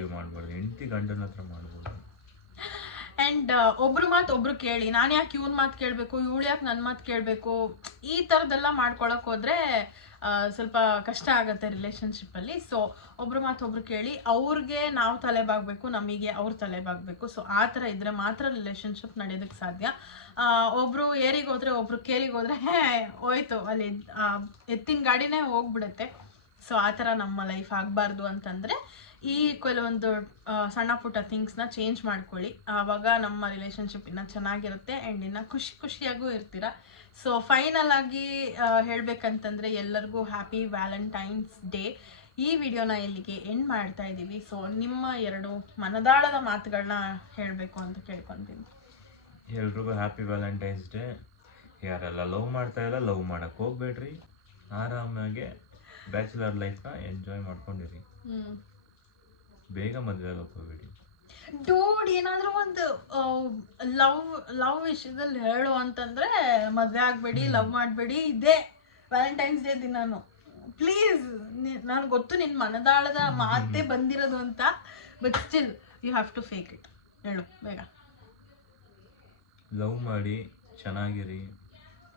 ಆ್ಯಂಡ್ ಒಬ್ರು ಮಾತು ಒಬ್ರು ಕೇಳಿ. ನಾನು ಯಾಕೆ ಇವ್ನ ಮಾತು ಕೇಳಬೇಕು, ಇವಳು ಯಾಕೆ ನನ್ನ ಮಾತು ಕೇಳಬೇಕು, ಈ ಥರದ್ದೆಲ್ಲ ಮಾಡ್ಕೊಳಕ್ಕೆ ಹೋದರೆ ಸ್ವಲ್ಪ ಕಷ್ಟ ಆಗುತ್ತೆ ರಿಲೇಷನ್ಶಿಪ್ಪಲ್ಲಿ. ಸೊ ಒಬ್ರು ಮಾತು ಒಬ್ರು ಕೇಳಿ, ಅವ್ರಿಗೆ ನಾವು ತಲೆಬಾಗಬೇಕು, ನಮಗೆ ಅವ್ರು ತಲೆಬಾಗಬೇಕು. ಸೊ ಆ ಥರ ಇದ್ದರೆ ಮಾತ್ರ ರಿಲೇಷನ್ಶಿಪ್ ನಡೆಯೋದಕ್ಕೆ ಸಾಧ್ಯ. ಒಬ್ಬರು ಏರಿಗೆ ಹೋದರೆ ಒಬ್ರು ಕೇರಿಗೆ ಹೋದರೆ ಹೋಯ್ತು, ಅಲ್ಲಿ ಎತ್ತಿನ ಗಾಡಿನೇ ಹೋಗ್ಬಿಡುತ್ತೆ. ಸೊ ಆ ಥರ ನಮ್ಮ ಲೈಫ್ ಆಗಬಾರ್ದು ಅಂತಂದರೆ ಈ ಕೆಲವೊಂದು ಸಣ್ಣ ಪುಟ್ಟ ಥಿಂಗ್ಸ್ನ ಚೇಂಜ್ ಮಾಡ್ಕೊಳ್ಳಿ. ಆವಾಗ ನಮ್ಮ ರಿಲೇಷನ್ಶಿಪ್ ಇನ್ನೂ ಚೆನ್ನಾಗಿರುತ್ತೆ ಆ್ಯಂಡ್ ಇನ್ನೂ ಖುಷಿಯಾಗೂ ಇರ್ತೀರ. ಸೊ ಫೈನಲ್ ಆಗಿ ಹೇಳಬೇಕಂತಂದರೆ ಎಲ್ಲರಿಗೂ ಹ್ಯಾಪಿ ವ್ಯಾಲೆಂಟೈನ್ಸ್ ಡೇ. ಈ ವಿಡಿಯೋನ ಇಲ್ಲಿಗೆ ಎಂಡ್ ಮಾಡ್ತಾ ಇದ್ದೀವಿ. ಸೊ ನಿಮ್ಮ 2 ಮನದಾಳದ ಮಾತುಗಳನ್ನ ಹೇಳಬೇಕು ಅಂತ ಕೇಳ್ಕೊತೀನಿ. ಎಲ್ರಿಗೂ ಹ್ಯಾಪಿ ವ್ಯಾಲೆಂಟೈನ್ಸ್ ಡೇ. ಯಾರೆಲ್ಲ ಲವ್ ಮಾಡ್ತಾ ಇಲ್ಲ, ಲವ್ ಮಾಡೋಕ್ಕೆ ಹೋಗ್ಬೇಡ್ರಿ, ಆರಾಮಾಗೆ ಬ್ಯಾಚುಲರ್ ಲೈಫ್ನ ಎಂಜಾಯ್ ಮಾಡ್ಕೊಂಡಿರಿ. ಬೇಗ ಮದುವೆ ಆಗಕ್ಕೆ ಹೋಗ್ಬೇಡಿ. ಡೂಡ್ ಏನಾದರೂ ಒಂದು ಲವ್ ವಿಷಯದಲ್ಲಿ ಹೇಳು ಅಂತಂದ್ರೆ ಮದುವೆ ಆಗಬೇಡಿ, ಲವ್ ಮಾಡಬೇಡಿ, ಇದೇ ವ್ಯಾಲೆಂಟೈನ್ಸ್ ಡೇ ದಿನಾನು ಪ್ಲೀಸ್. ನಾನು ಗೊತ್ತು ನಿನ್ನ ಮನದಾಳದ ಮಾತೇ ಬಂದಿರೋದು ಅಂತ, but still you have to fake it. ಹೇಳು ಬೇಗ. ಲವ್ ಮಾಡಿ ಚೆನ್ನಾಗಿರಿ,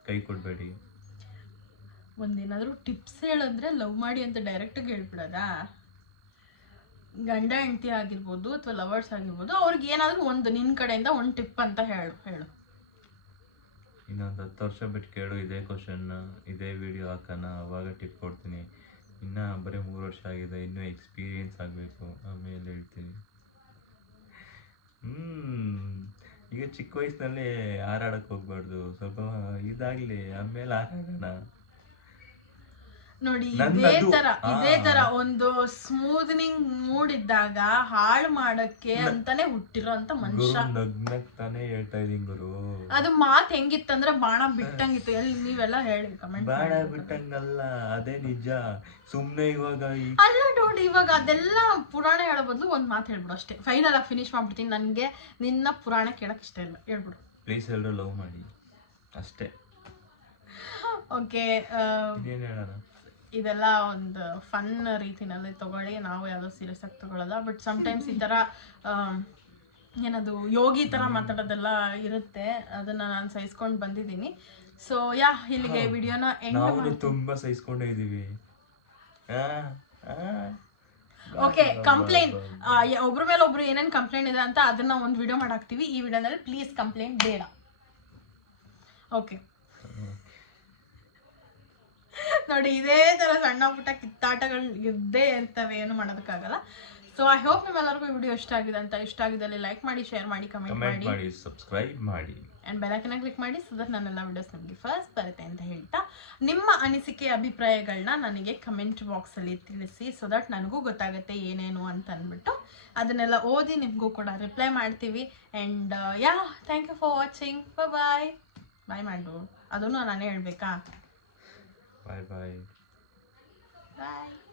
ಕೈ ಕೊಡಬೇಡಿ. ಒಂದೇನಾದರೂ ಟಿಪ್ಸ್ ಹೇಳಂದ್ರೆ ಲವ್ ಮಾಡಿ ಅಂತ ಡೈರೆಕ್ಟಾಗಿ ಹೇಳ್ಬಿಡೋದಾ? ಗಂಡ ಹೆಂಡತಿ ಆಗಿರ್ಬೋದು ಅಥವಾ ಲವರ್ಸ್ ಆಗಿರ್ಬೋದು, ಅವ್ರಿಗೆ ಏನಾದರೂ ಒಂದು ನಿನ್ನ ಕಡೆಯಿಂದ ಒಂದು ಟಿಪ್ ಅಂತ ಹೇಳು. ಇನ್ನೊಂದು 10 ವರ್ಷ ಬಿಟ್ಟು ಕೇಳು ಇದೇ ಕ್ವಶನ್, ಇದೇ ವಿಡಿಯೋ ಹಾಕೋಣ, ಅವಾಗ ಟಿಪ್ ಕೊಡ್ತೀನಿ. ಇನ್ನು ಬರೀ 3 ವರ್ಷ ಆಗಿದೆ, ಇನ್ನೂ ಎಕ್ಸ್ಪೀರಿಯನ್ಸ್ ಆಗಬೇಕು, ಆಮೇಲೆ ಹೇಳ್ತೀನಿ. ಈಗ ಚಿಕ್ಕ ವಯಸ್ಸಿನಲ್ಲಿ ಹಾರಾಡಕ್ಕೆ ಹೋಗ್ಬಾರ್ದು, ಸ್ವಲ್ಪ ಇದಾಗಲಿ ಆಮೇಲೆ ಹಾರಾಡೋಣ. ನೋಡಿ ಇದೇ ತರ ಒಂದು ಸ್ಮೂದನಿಂಗ್ ಮೂಡ್ ಇದ್ದಾಗ ಹಾಳು ಮಾಡಕ್ಕೆ ಅಂತಾನೆ ಹುಟ್ಟಿರೋ ಅಂತ ಮನುಷ್ಯ. ತಾನೇ ಹೇಳ್ತಾ ಇದೀನಿ ಗುರು. ಅದು ಮಾತ್ ಹೆಂಗಿತ್ತಂದ್ರೆ ಬಾಣ ಬಿಟ್ಟಂಗಿತ್ತು. ಎಲ್ಲಿ ನೀವೆಲ್ಲ ಹೇಳಿ ಕಮೆಂಟ್. ಬಾಣ ಬಿಟ್ಟಂಗಲ್ಲ, ಅದೇ ನಿಜ. ಸುಮ್ನೆ ಇವಾಗ ಅಲ್ಲ ನೋಡಿ, ಇವಾಗ ಅದೆಲ್ಲ ಪುರಾಣ ಹೇಳೋ ಬದಲು ಒಂದ್ ಮಾತು ಹೇಳ್ಬಿಡು ಅಷ್ಟೇ. ಫೈನಲ್ ಆಗಿ ಫಿನಿಶ್ ಮಾಡ್ಬಿಡ್ತೀನಿ. ನನ್ಗೆ ನಿನ್ನ ಪುರಾಣ ಕೇಳಕ್ ಇಷ್ಟ ಇಲ್ಲ, ಹೇಳ್ಬಿಡು ಪ್ಲೀಸ್. ಎಲ್ಲರೂ ಲವ್ ಮಾಡಿ ಅಷ್ಟೇ. ಓಕೆ, ಏನ್ ಹೇಳೋಣ, ಇದೆಲ್ಲ ಒಂದು ಫನ್ ರೀತಿನಲ್ಲಿ ತಗೊಳ್ಳಿ, ನಾವು ಯಾವುದೋ ಸೀರಿಯಸ್ ಆಗಿ ತಗೊಳ್ಳೋದ. ಬಟ್ ಸಮ್ಟೈಮ್ಸ್ ಈ ಥರ ಏನದು ಯೋಗಿ ಥರ ಮಾತಾಡೋದೆಲ್ಲ ಇರುತ್ತೆ, ಅದನ್ನ ನಾನು ಸಹಿಸ್ಕೊಂಡು ಬಂದಿದ್ದೀನಿ. ಸೊ ಇಲ್ಲಿಗೆ ವಿಡಿಯೋನ ನಾವು ತುಂಬಾ ಸಹಿಸ್ಕೊಂಡೇ ಇದೀವಿ. ಓಕೆ, ಕಂಪ್ಲೇಂಟ್ ಒಬ್ರ ಮೇಲೆ ಒಬ್ರು ಏನೇನು ಕಂಪ್ಲೇಂಟ್ ಇದೆ ಅಂತ ಅದನ್ನ ಒಂದು ವಿಡಿಯೋ ಮಾಡಾಕ್ತೀವಿ. ಈ ವಿಡಿಯೋನಲ್ಲಿ ಪ್ಲೀಸ್ ಕಂಪ್ಲೇಂಟ್ ಬೇಡ. ಓಕೆ ನೋಡಿ, ಇದೇ ತರ ಸಣ್ಣ ಪುಟ್ಟ ಕಿತ್ತಾಟಗಳು ಇದ್ದೇ ಇರ್ತವೆ, ಏನು ಮಾಡೋದಕ್ಕಾಗಲ್ಲ. ಸೊ ಐ ಹೋಪ್ ನಿಮ್ಮೆಲ್ಲರಿಗೂ ಈ ವಿಡಿಯೋ ಇಷ್ಟ ಆಗಿದೆ ಅಂತ. ಇಷ್ಟ ಆಗಿದ್ದಲ್ಲಿ ಲೈಕ್ ಮಾಡಿ, ಶೇರ್ ಮಾಡಿ, ಕಮೆಂಟ್ ಮಾಡಿ, ಸಬ್ಸ್ಕ್ರೈಬ್ ಮಾಡಿ ಆ್ಯಂಡ್ ಬೆಲ್ ಐಕಾನ್ ಕ್ಲಿಕ್ ಮಾಡಿ, ಸೊ ದಟ್ ನನ್ನೆಲ್ಲ ವಿಡಿಯೋಸ್ ನಿಮಗೆ ಫಸ್ಟ್ ಬರುತ್ತೆ ಅಂತ ಹೇಳ್ತಾ, ನಿಮ್ಮ ಅನಿಸಿಕೆ ಅಭಿಪ್ರಾಯಗಳನ್ನ ನನಗೆ ಕಮೆಂಟ್ ಬಾಕ್ಸಲ್ಲಿ ತಿಳಿಸಿ, ಸೊ ದಟ್ ನನಗೂ ಗೊತ್ತಾಗುತ್ತೆ ಏನೇನು ಅಂತ ಅಂದ್ಬಿಟ್ಟು ಅದನ್ನೆಲ್ಲ ಓದಿ ನಿಮಗೂ ಕೂಡ ರಿಪ್ಲೈ ಮಾಡ್ತೀವಿ. And thank you for watching. Bye ಮಾಡು, ಅದನ್ನು ನಾನೇ ಹೇಳ್ಬೇಕಾ? Bye. Bye.